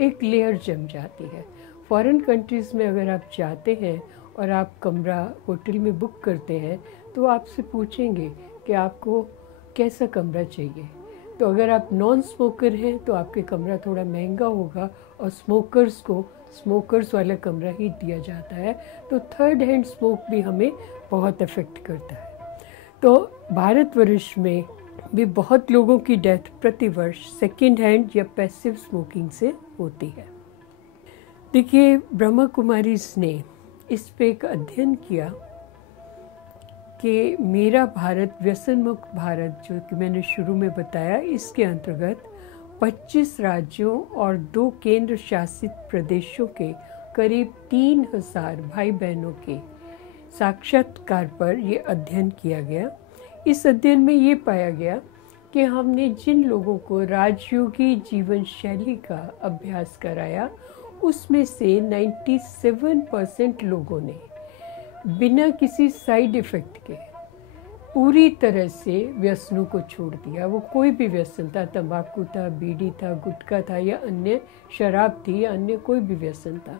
एक लेयर जम जाती है। फॉरेन कंट्रीज़ में अगर आप जाते हैं और आप कमरा होटल में बुक करते हैं तो आपसे पूछेंगे कि आपको कैसा कमरा चाहिए। तो अगर आप नॉन स्मोकर हैं तो आपके कमरा थोड़ा महंगा होगा और स्मोकर्स को स्मोकर्स वाला कमरा ही दिया जाता है। तो थर्ड हैंड स्मोक भी हमें बहुत अफेक्ट करता है। तो भारतवर्ष में भी बहुत लोगों की डेथ प्रतिवर्ष सेकेंड हैंड या पैसिव स्मोकिंग से होती है। देखिए, ब्रह्मा कुमारीज ने इस पे एक अध्ययन किया कि मेरा भारत व्यसन मुक्त भारत, जो कि मैंने शुरू में बताया, इसके अंतर्गत 25 राज्यों और 2 केंद्र शासित प्रदेशों के करीब 3000 भाई बहनों के साक्षात्कार पर यह अध्ययन किया गया। इस अध्ययन में ये पाया गया कि हमने जिन लोगों को राजयोगी जीवन शैली का अभ्यास कराया उसमें से 97% लोगों ने बिना किसी साइड इफ़ेक्ट के पूरी तरह से व्यसनों को छोड़ दिया। वो कोई भी व्यसन था, तंबाकू था, बीड़ी था, गुटखा था या अन्य शराब थी या अन्य कोई भी व्यसन था।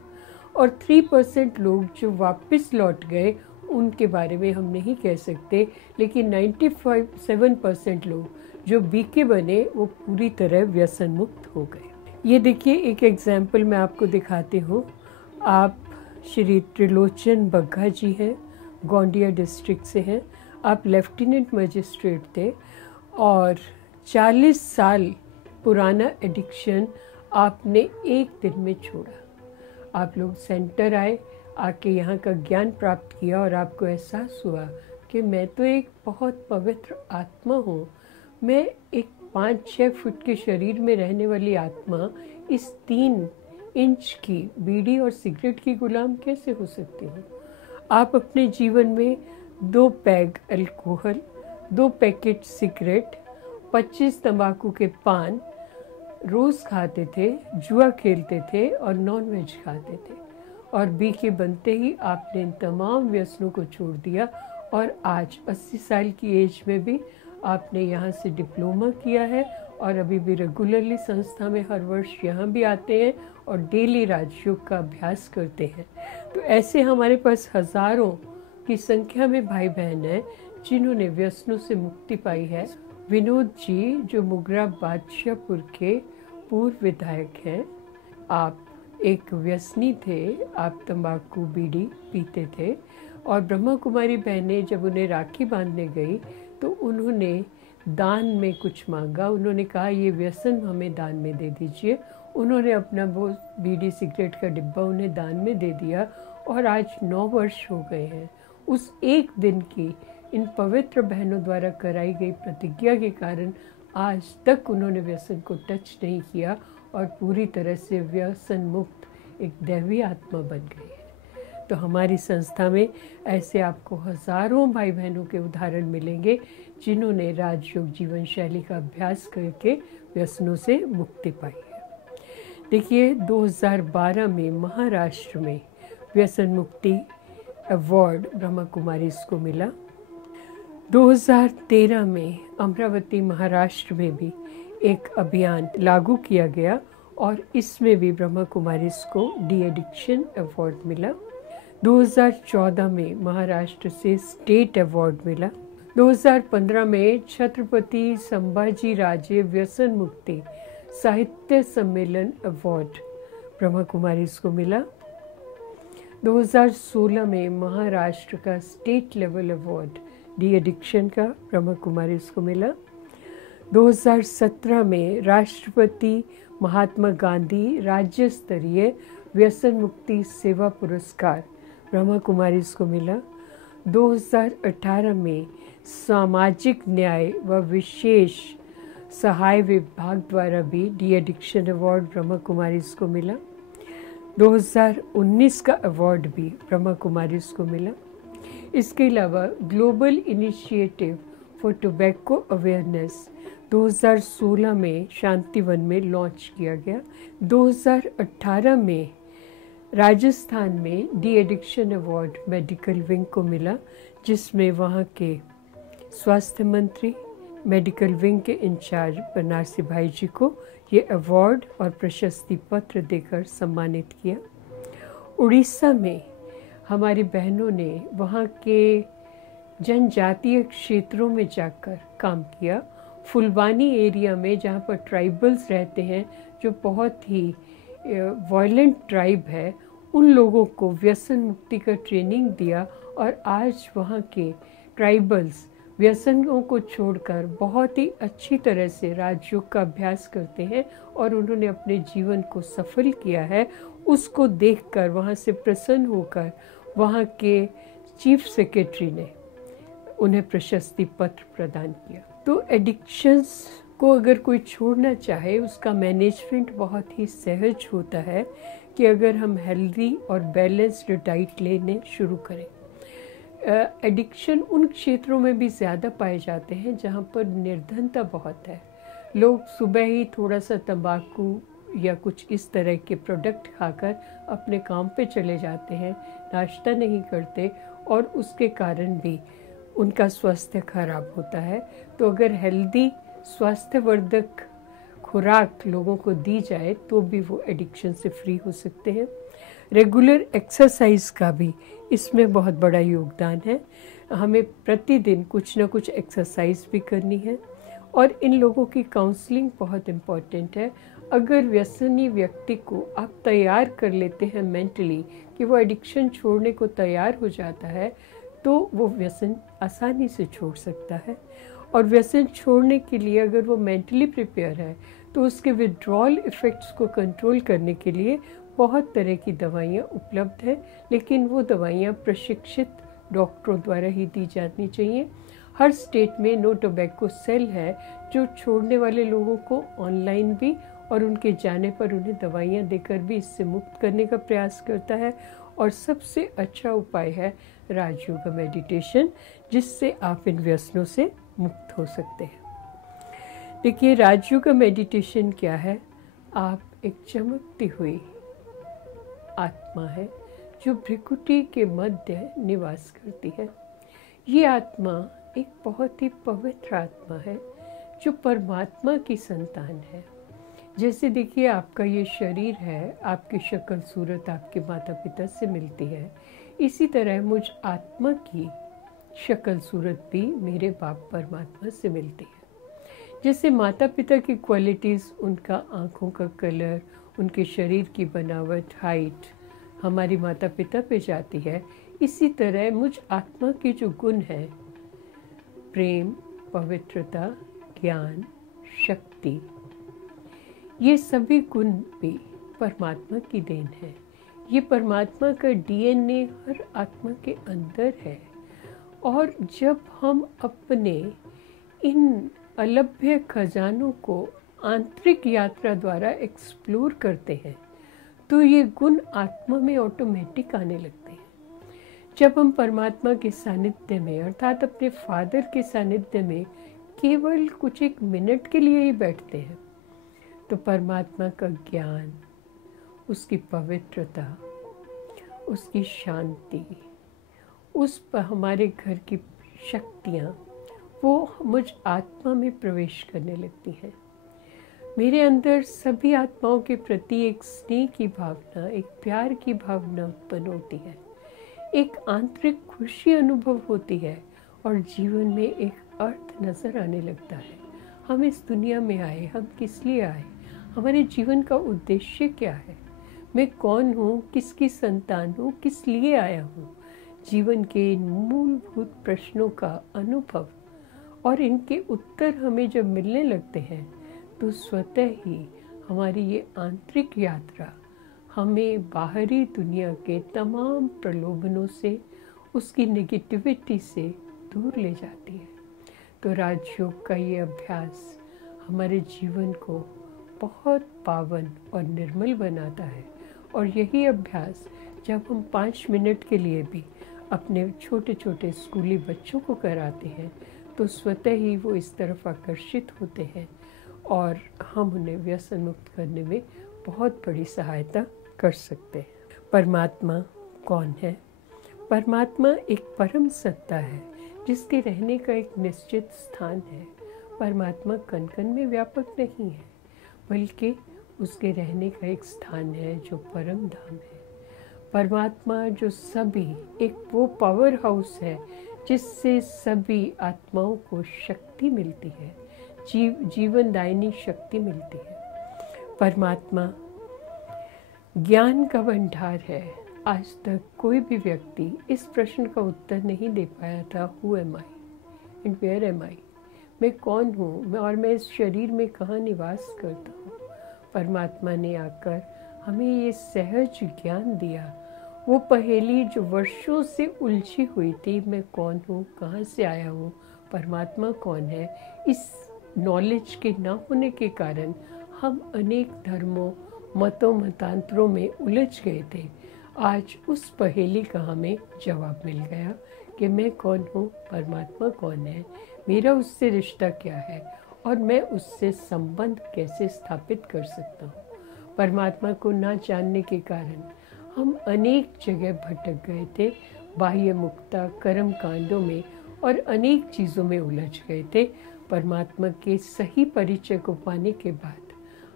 और 3% लोग जो वापस लौट गए उनके बारे में हम नहीं कह सकते, लेकिन 97% लोग जो बीके बने वो पूरी तरह व्यसन मुक्त हो गए। ये देखिए, एक एग्जाम्पल मैं आपको दिखाती हूँ। आप श्री त्रिलोचन बग्गा जी हैं, गोंडिया डिस्ट्रिक्ट से हैं। आप लेफ्टिनेंट मजिस्ट्रेट थे और 40 साल पुराना एडिक्शन आपने एक दिन में छोड़ा। आप लोग सेंटर आए, आके यहाँ का ज्ञान प्राप्त किया और आपको एहसास हुआ कि मैं तो एक बहुत पवित्र आत्मा हूँ। मैं एक 5-6 फुट के शरीर में रहने वाली आत्मा इस 3 इंच की बीड़ी और सिगरेट की गुलाम कैसे हो सकती हूँ। आप अपने जीवन में 2 पैग अल्कोहल, 2 पैकेट सिगरेट, 25 तंबाकू के पान रोज़ खाते थे, जुआ खेलते थे और नॉन वेज खाते थे। और बीके बनते ही आपने इन तमाम व्यसनों को छोड़ दिया और आज 80 साल की एज में भी आपने यहाँ से डिप्लोमा किया है और अभी भी रेगुलरली संस्था में हर वर्ष यहाँ भी आते हैं और डेली राजयोग का अभ्यास करते हैं। तो ऐसे हमारे पास हज़ारों की संख्या में भाई बहन हैं जिन्होंने व्यसनों से मुक्ति पाई है। विनोद जी जो मुगरा बादशाहपुर के पूर्व विधायक हैं, आप एक व्यसनी थे, आप तंबाकू बीड़ी पीते थे और ब्रह्मा कुमारी बहनें जब उन्हें राखी बांधने गई तो उन्होंने दान में कुछ मांगा। उन्होंने कहा ये व्यसन हमें दान में दे दीजिए। उन्होंने अपना वो बीड़ी सिगरेट का डिब्बा उन्हें दान में दे दिया और आज 9 वर्ष हो गए हैं। उस एक दिन की इन पवित्र बहनों द्वारा कराई गई प्रतिज्ञा के कारण आज तक उन्होंने व्यसन को टच नहीं किया और पूरी तरह से व्यसन मुक्त एक दैवी आत्मा बन गई है। तो हमारी संस्था में ऐसे आपको हज़ारों भाई बहनों के उदाहरण मिलेंगे जिन्होंने राजयोग जीवन शैली का अभ्यास करके व्यसनों से मुक्ति पाई है। देखिए, 2012 में महाराष्ट्र में व्यसन मुक्ति अवार्ड ब्रह्मा कुमारीज को मिला। 2013 में अमरावती महाराष्ट्र में भी एक अभियान लागू किया गया और इसमें भी ब्रह्मा कुमारीज को डी एडिक्शन अवार्ड मिला। 2014 में महाराष्ट्र से स्टेट अवार्ड मिला। 2015 में छत्रपति संभाजी राजे व्यसन मुक्ति साहित्य सम्मेलन अवार्ड ब्रह्मा कुमारीज को मिला। 2016 में महाराष्ट्र का state level award de addiction का ब्रह्मा कुमारीज को मिला। 2017 में राष्ट्रपति महात्मा गांधी राज्य स्तरीय व्यसन मुक्ति सेवा पुरस्कार ब्रह्मा कुमारीज को मिला। 2018 में सामाजिक न्याय व विशेष सहाय विभाग द्वारा भी de addiction award Brahma Kumaris को मिला। 2019 का अवार्ड भी ब्रह्मा कुमारीज को मिला। इसके अलावा global initiative for tobacco awareness 2016 में शांतिवन में लॉन्च किया गया। 2018 में राजस्थान में de addiction award medical wing को मिला, जिसमें वहाँ के स्वास्थ्य मंत्री मेडिकल विंग के इंचार्ज बनारसी भाई जी को ये अवार्ड और प्रशस्ति पत्र देकर सम्मानित किया। उड़ीसा में हमारी बहनों ने वहाँ के जनजातीय क्षेत्रों में जाकर काम किया। फुलबानी एरिया में जहाँ पर ट्राइबल्स रहते हैं, जो बहुत ही वायलेंट ट्राइब है, उन लोगों को व्यसन मुक्ति का ट्रेनिंग दिया और आज वहाँ के ट्राइबल्स व्यसनों को छोड़कर बहुत ही अच्छी तरह से राजयोग का अभ्यास करते हैं और उन्होंने अपने जीवन को सफल किया है। उसको देखकर वहाँ से प्रसन्न होकर वहाँ के चीफ सेक्रेटरी ने उन्हें प्रशस्ति पत्र प्रदान किया। तो एडिक्शंस को अगर कोई छोड़ना चाहे, उसका मैनेजमेंट बहुत ही सहज होता है कि अगर हम हेल्दी और बैलेंस्ड डाइट लेने शुरू करें। एडिक्शन उन क्षेत्रों में भी ज़्यादा पाए जाते हैं जहाँ पर निर्धनता बहुत है। लोग सुबह ही थोड़ा सा तंबाकू या कुछ इस तरह के प्रोडक्ट खाकर अपने काम पे चले जाते हैं, नाश्ता नहीं करते और उसके कारण भी उनका स्वास्थ्य खराब होता है। तो अगर हेल्दी स्वास्थ्यवर्धक खुराक लोगों को दी जाए तो भी वो एडिक्शन से फ्री हो सकते हैं। रेगुलर एक्सरसाइज का भी इसमें बहुत बड़ा योगदान है। हमें प्रतिदिन कुछ ना कुछ एक्सरसाइज भी करनी है और इन लोगों की काउंसलिंग बहुत इम्पॉर्टेंट है। अगर व्यसनी व्यक्ति को आप तैयार कर लेते हैं मेंटली कि वो एडिक्शन छोड़ने को तैयार हो जाता है, तो वो व्यसन आसानी से छोड़ सकता है। और व्यसन छोड़ने के लिए अगर वो मेंटली प्रिपेयर है तो उसके विड्रॉल इफ़ेक्ट्स को कंट्रोल करने के लिए बहुत तरह की दवाइयाँ उपलब्ध हैं, लेकिन वो दवाइयाँ प्रशिक्षित डॉक्टरों द्वारा ही दी जानी चाहिए। हर स्टेट में नो टोबैको सेल है जो छोड़ने वाले लोगों को ऑनलाइन भी और उनके जाने पर उन्हें दवाइयाँ देकर भी इससे मुक्त करने का प्रयास करता है। और सबसे अच्छा उपाय है राजयोग मेडिटेशन, जिससे आप इन व्यसनों से मुक्त हो सकते हैं। देखिए, राजयोग मेडिटेशन क्या है? आप एक चमकती हुई आत्मा है जो भ्रिकुटी के मध्य निवास करती है। ये आत्मा एक बहुत ही पवित्र आत्मा है जो परमात्मा की संतान है। जैसे देखिए, आपका ये शरीर है, आपकी शक्ल सूरत आपके माता पिता से मिलती है, इसी तरह मुझ आत्मा की शक्ल सूरत भी मेरे बाप परमात्मा से मिलती है। जैसे माता पिता की क्वालिटीज़, उनका आँखों का कलर, उनके शरीर की बनावट, हाइट हमारी माता पिता पे जाती है, इसी तरह मुझ आत्मा के जो गुण हैं, प्रेम, पवित्रता, ज्ञान, शक्ति, ये सभी गुण भी परमात्मा की देन है। ये परमात्मा का डीएनए हर आत्मा के अंदर है। और जब हम अपने इन अलभ्य खजानों को आंतरिक यात्रा द्वारा एक्सप्लोर करते हैं तो ये गुण आत्मा में ऑटोमेटिक आने लगते हैं। जब हम परमात्मा के सानिध्य में अर्थात अपने फादर के सानिध्य में केवल कुछ एक मिनट के लिए ही बैठते हैं तो परमात्मा का ज्ञान, उसकी पवित्रता, उसकी शांति, उस पर हमारे घर की शक्तियाँ वो मुझ आत्मा में प्रवेश करने लगती हैं। मेरे अंदर सभी आत्माओं के प्रति एक स्नेह की भावना, एक प्यार की भावना उत्पन्न होती है, एक आंतरिक खुशी अनुभव होती है और जीवन में एक अर्थ नज़र आने लगता है। हम इस दुनिया में आए, हम किस लिए आए, हमारे जीवन का उद्देश्य क्या है, मैं कौन हूँ, किसकी संतान हूँ, किस लिए आया हूँ। जीवन के इन मूलभूत प्रश्नों का अनुभव और इनके उत्तर हमें जब मिलने लगते हैं तो स्वतः ही हमारी ये आंतरिक यात्रा हमें बाहरी दुनिया के तमाम प्रलोभनों से, उसकी नेगेटिविटी से दूर ले जाती है। तो राजयोग का ये अभ्यास हमारे जीवन को बहुत पावन और निर्मल बनाता है। और यही अभ्यास जब हम 5 मिनट के लिए भी अपने छोटे छोटे स्कूली बच्चों को कराते हैं तो स्वतः ही वो इस तरफ आकर्षित होते हैं और हम उन्हें व्यसन मुक्त करने में बहुत बड़ी सहायता कर सकते हैं। परमात्मा कौन है? परमात्मा एक परम सत्ता है जिसके रहने का एक निश्चित स्थान है। परमात्मा कण कण में व्यापक नहीं है, बल्कि उसके रहने का एक स्थान है जो परम धाम है। परमात्मा जो सभी एक वो पावर हाउस है जिससे सभी आत्माओं को शक्ति मिलती है, जीवनदायिनी शक्ति मिलती है। परमात्मा ज्ञान का भंडार है। आज तक कोई भी व्यक्ति इस प्रश्न का उत्तर नहीं दे पाया था, who am I and where am I, मैं कौन हूँ और मैं इस शरीर में कहाँ निवास करता हूँ। परमात्मा ने आकर हमें ये सहज ज्ञान दिया। वो पहेली जो वर्षों से उलझी हुई थी, मैं कौन हूँ, कहाँ से आया हूँ, परमात्मा कौन है, इस नॉलेज के ना होने के कारण हम अनेक धर्मों, मतों, मतांतरों में उलझ गए थे। आज उस पहेली का हमें जवाब मिल गया कि मैं कौन हूँ, परमात्मा कौन है, मेरा उससे रिश्ता क्या है और मैं उससे संबंध कैसे स्थापित कर सकता हूँ। परमात्मा को ना जानने के कारण हम अनेक जगह भटक गए थे, बाह्य मुक्ता, कर्म कांडों में और अनेक चीज़ों में उलझ गए थे। परमात्मा के सही परिचय को पाने के बाद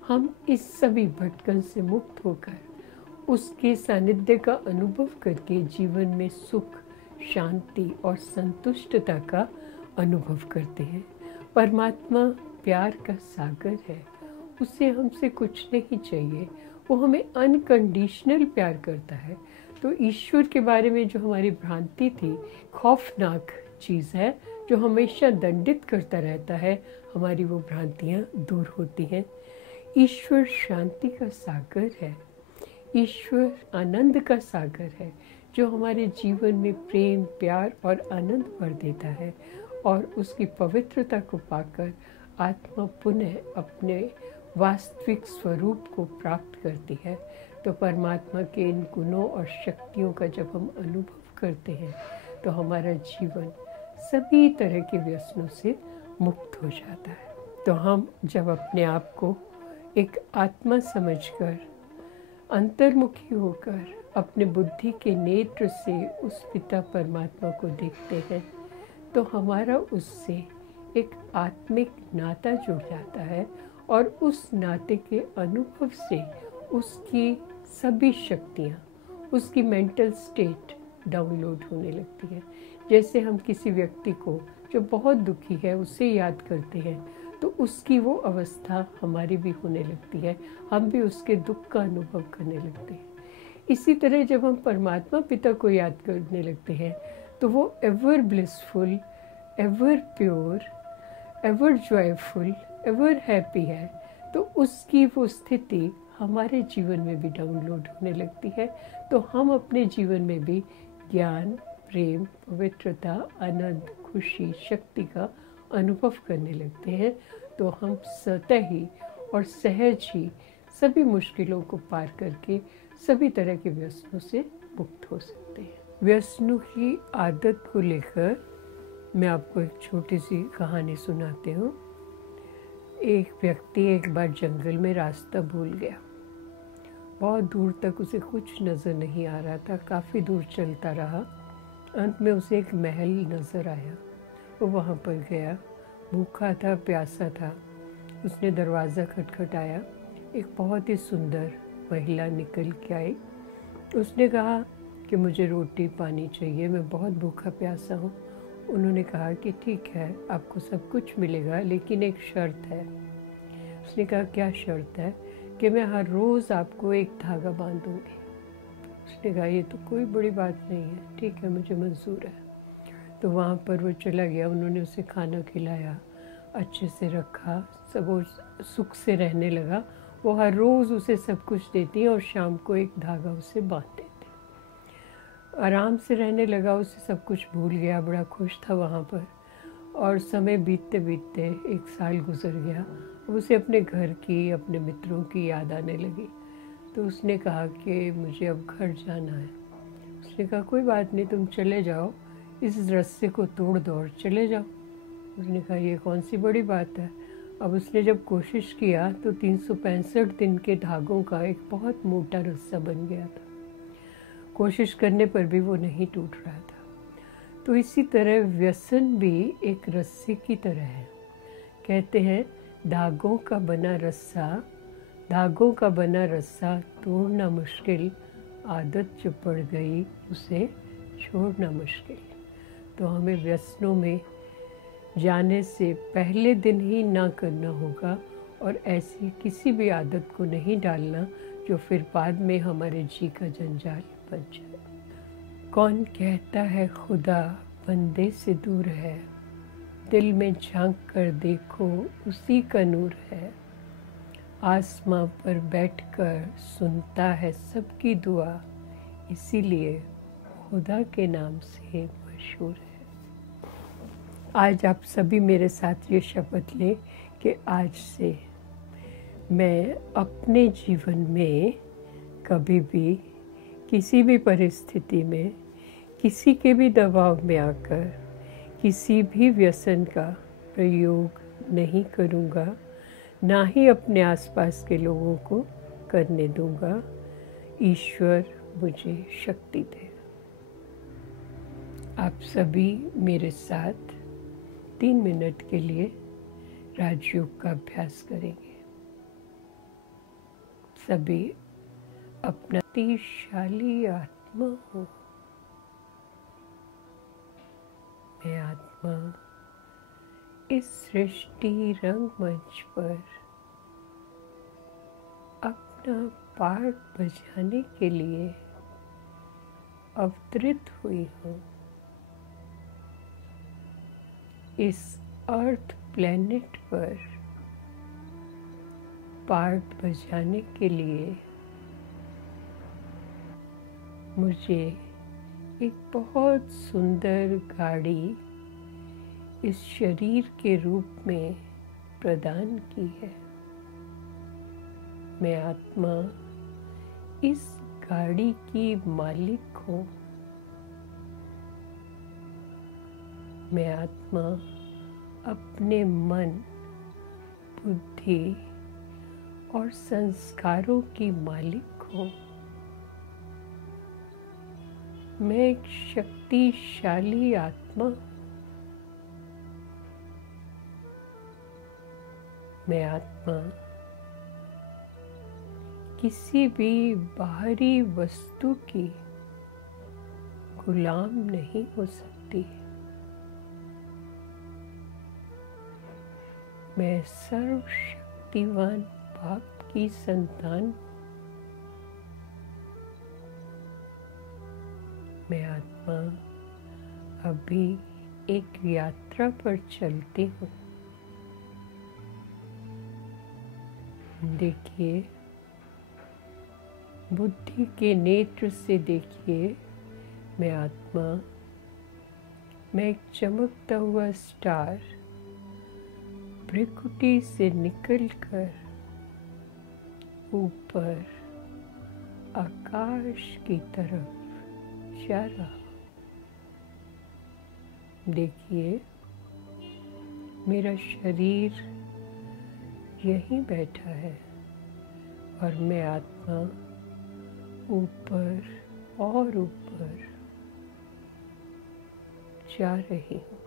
हम इस सभी भटकन से मुक्त होकर उसके सानिध्य का अनुभव करके जीवन में सुख, शांति और संतुष्टता का अनुभव करते हैं। परमात्मा प्यार का सागर है, उसे हमसे कुछ नहीं चाहिए, वो हमें अनकंडीशनल प्यार करता है। तो ईश्वर के बारे में जो हमारी भ्रांति थी, खौफनाक चीज़ है जो हमेशा दंडित करता रहता है, हमारी वो भ्रांतियाँ दूर होती हैं। ईश्वर शांति का सागर है, ईश्वर आनंद का सागर है जो हमारे जीवन में प्रेम, प्यार और आनंद भर देता है और उसकी पवित्रता को पाकर आत्मा पुनः अपने वास्तविक स्वरूप को प्राप्त करती है। तो परमात्मा के इन गुणों और शक्तियों का जब हम अनुभव करते हैं तो हमारा जीवन सभी तरह के व्यसनों से मुक्त हो जाता है। तो हम जब अपने आप को एक आत्मा समझकर, अंतर्मुखी होकर अपने बुद्धि के नेत्र से उस पिता परमात्मा को देखते हैं तो हमारा उससे एक आत्मिक नाता जुड़ जाता है और उस नाते के अनुभव से उसकी सभी शक्तियाँ, उसकी मेंटल स्टेट डाउनलोड होने लगती है। जैसे हम किसी व्यक्ति को जो बहुत दुखी है उसे याद करते हैं तो उसकी वो अवस्था हमारी भी होने लगती है, हम भी उसके दुख का अनुभव करने लगते हैं। इसी तरह जब हम परमात्मा पिता को याद करने लगते हैं तो वो ever blissful, ever pure, ever joyful, ever happy है, तो उसकी वो स्थिति हमारे जीवन में भी डाउनलोड होने लगती है। तो हम अपने जीवन में भी ज्ञान, प्रेम, पवित्रता, आनंद, खुशी, शक्ति का अनुभव करने लगते हैं। तो हम स्वतः ही और सहज ही सभी मुश्किलों को पार करके सभी तरह के व्यसनों से मुक्त हो सकते हैं। व्यसनों की आदत को लेकर मैं आपको एक छोटी सी कहानी सुनाती हूँ। एक व्यक्ति एक बार जंगल में रास्ता भूल गया। बहुत दूर तक उसे कुछ नज़र नहीं आ रहा था, काफ़ी दूर चलता रहा। अंत में उसे एक महल नज़र आया। वो वहाँ पर गया, भूखा था, प्यासा था। उसने दरवाज़ा खटखटाया। एक बहुत ही सुंदर महिला निकल के आई। उसने कहा कि मुझे रोटी पानी चाहिए, मैं बहुत भूखा प्यासा हूँ। उन्होंने कहा कि ठीक है, आपको सब कुछ मिलेगा, लेकिन एक शर्त है। उसने कहा क्या शर्त है? कि मैं हर रोज़ आपको एक धागा बांधूंगी। उसने कहा ये तो कोई बड़ी बात नहीं है, ठीक है, मुझे मंजूर है। तो वहाँ पर वो चला गया। उन्होंने उसे खाना खिलाया, अच्छे से रखा, सब वो सुख से रहने लगा। वो हर रोज़ उसे सब कुछ देती और शाम को एक धागा उसे बांध देते। आराम से रहने लगा, उसे सब कुछ भूल गया, बड़ा खुश था वहाँ पर। और समय बीतते बीतते 1 साल गुजर गया। उसे अपने घर की, अपने मित्रों की याद आने लगी। तो उसने कहा कि मुझे अब घर जाना है। उसने कहा कोई बात नहीं, तुम चले जाओ, इस रस्से को तोड़ दो और चले जाओ। उसने कहा ये कौन सी बड़ी बात है। अब उसने जब कोशिश किया तो 365 दिन के धागों का एक बहुत मोटा रस्सा बन गया था। कोशिश करने पर भी वो नहीं टूट रहा था। तो इसी तरह व्यसन भी एक रस्सी की तरह है। कहते हैं धागों का बना रस्सा तोड़ना मुश्किल, आदत जो पड़ गई उसे छोड़ना मुश्किल। तो हमें व्यसनों में जाने से पहले दिन ही ना करना होगा और ऐसी किसी भी आदत को नहीं डालना जो फिर बाद में हमारे जी का जंजाल बन जाए। कौन कहता है खुदा बंदे से दूर है, दिल में झांक कर देखो उसी का नूर है। आसमां पर बैठकर सुनता है सबकी दुआ, इसीलिए खुदा के नाम से मशहूर है। आज आप सभी मेरे साथ ये शपथ लें कि आज से मैं अपने जीवन में कभी भी किसी भी परिस्थिति में किसी के भी दबाव में आकर किसी भी व्यसन का प्रयोग नहीं करूँगा, ना ही अपने आसपास के लोगों को करने दूँगा। ईश्वर मुझे शक्ति दे। आप सभी मेरे साथ 3 मिनट के लिए राजयोग का अभ्यास करेंगे। सभी अपना शक्तिशाली आत्मा हो। मैं आत्मा इस सृष्टि रंगमंच पर अपना पार्ट बजाने के लिए अवतरित हुई हूँ। इस अर्थ प्लेनेट पर पार्ट बजाने के लिए मुझे एक बहुत सुंदर गाड़ी इस शरीर के रूप में प्रदान की है। मैं आत्मा इस गाड़ी की मालिक हूँ। मैं आत्मा अपने मन, बुद्धि और संस्कारों की मालिक हूँ। मैं एक शक्तिशाली आत्मा हूँ। मैं आत्मा किसी भी बाहरी वस्तु की गुलाम नहीं हो सकती। मैं सर्वशक्तिवान बाप की संतान। मैं आत्मा अभी एक यात्रा पर चलती हूँ। देखिए, बुद्धि के नेत्र से देखिए, मैं आत्मा, मैं एक चमकता हुआ स्टार भ्रिकुटी से निकलकर ऊपर आकाश की तरफ जा रहा। देखिए, मेरा शरीर यहीं बैठा है और मैं आत्मा ऊपर और ऊपर जा रही हूँ।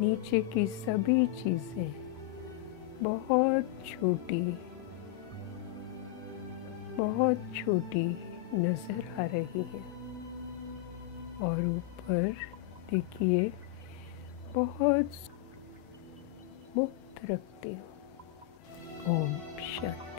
नीचे की सभी चीज़ें बहुत छोटी नज़र आ रही हैं और ऊपर देखिए बहुत मुक्त रखती हूँ। ओम शांति।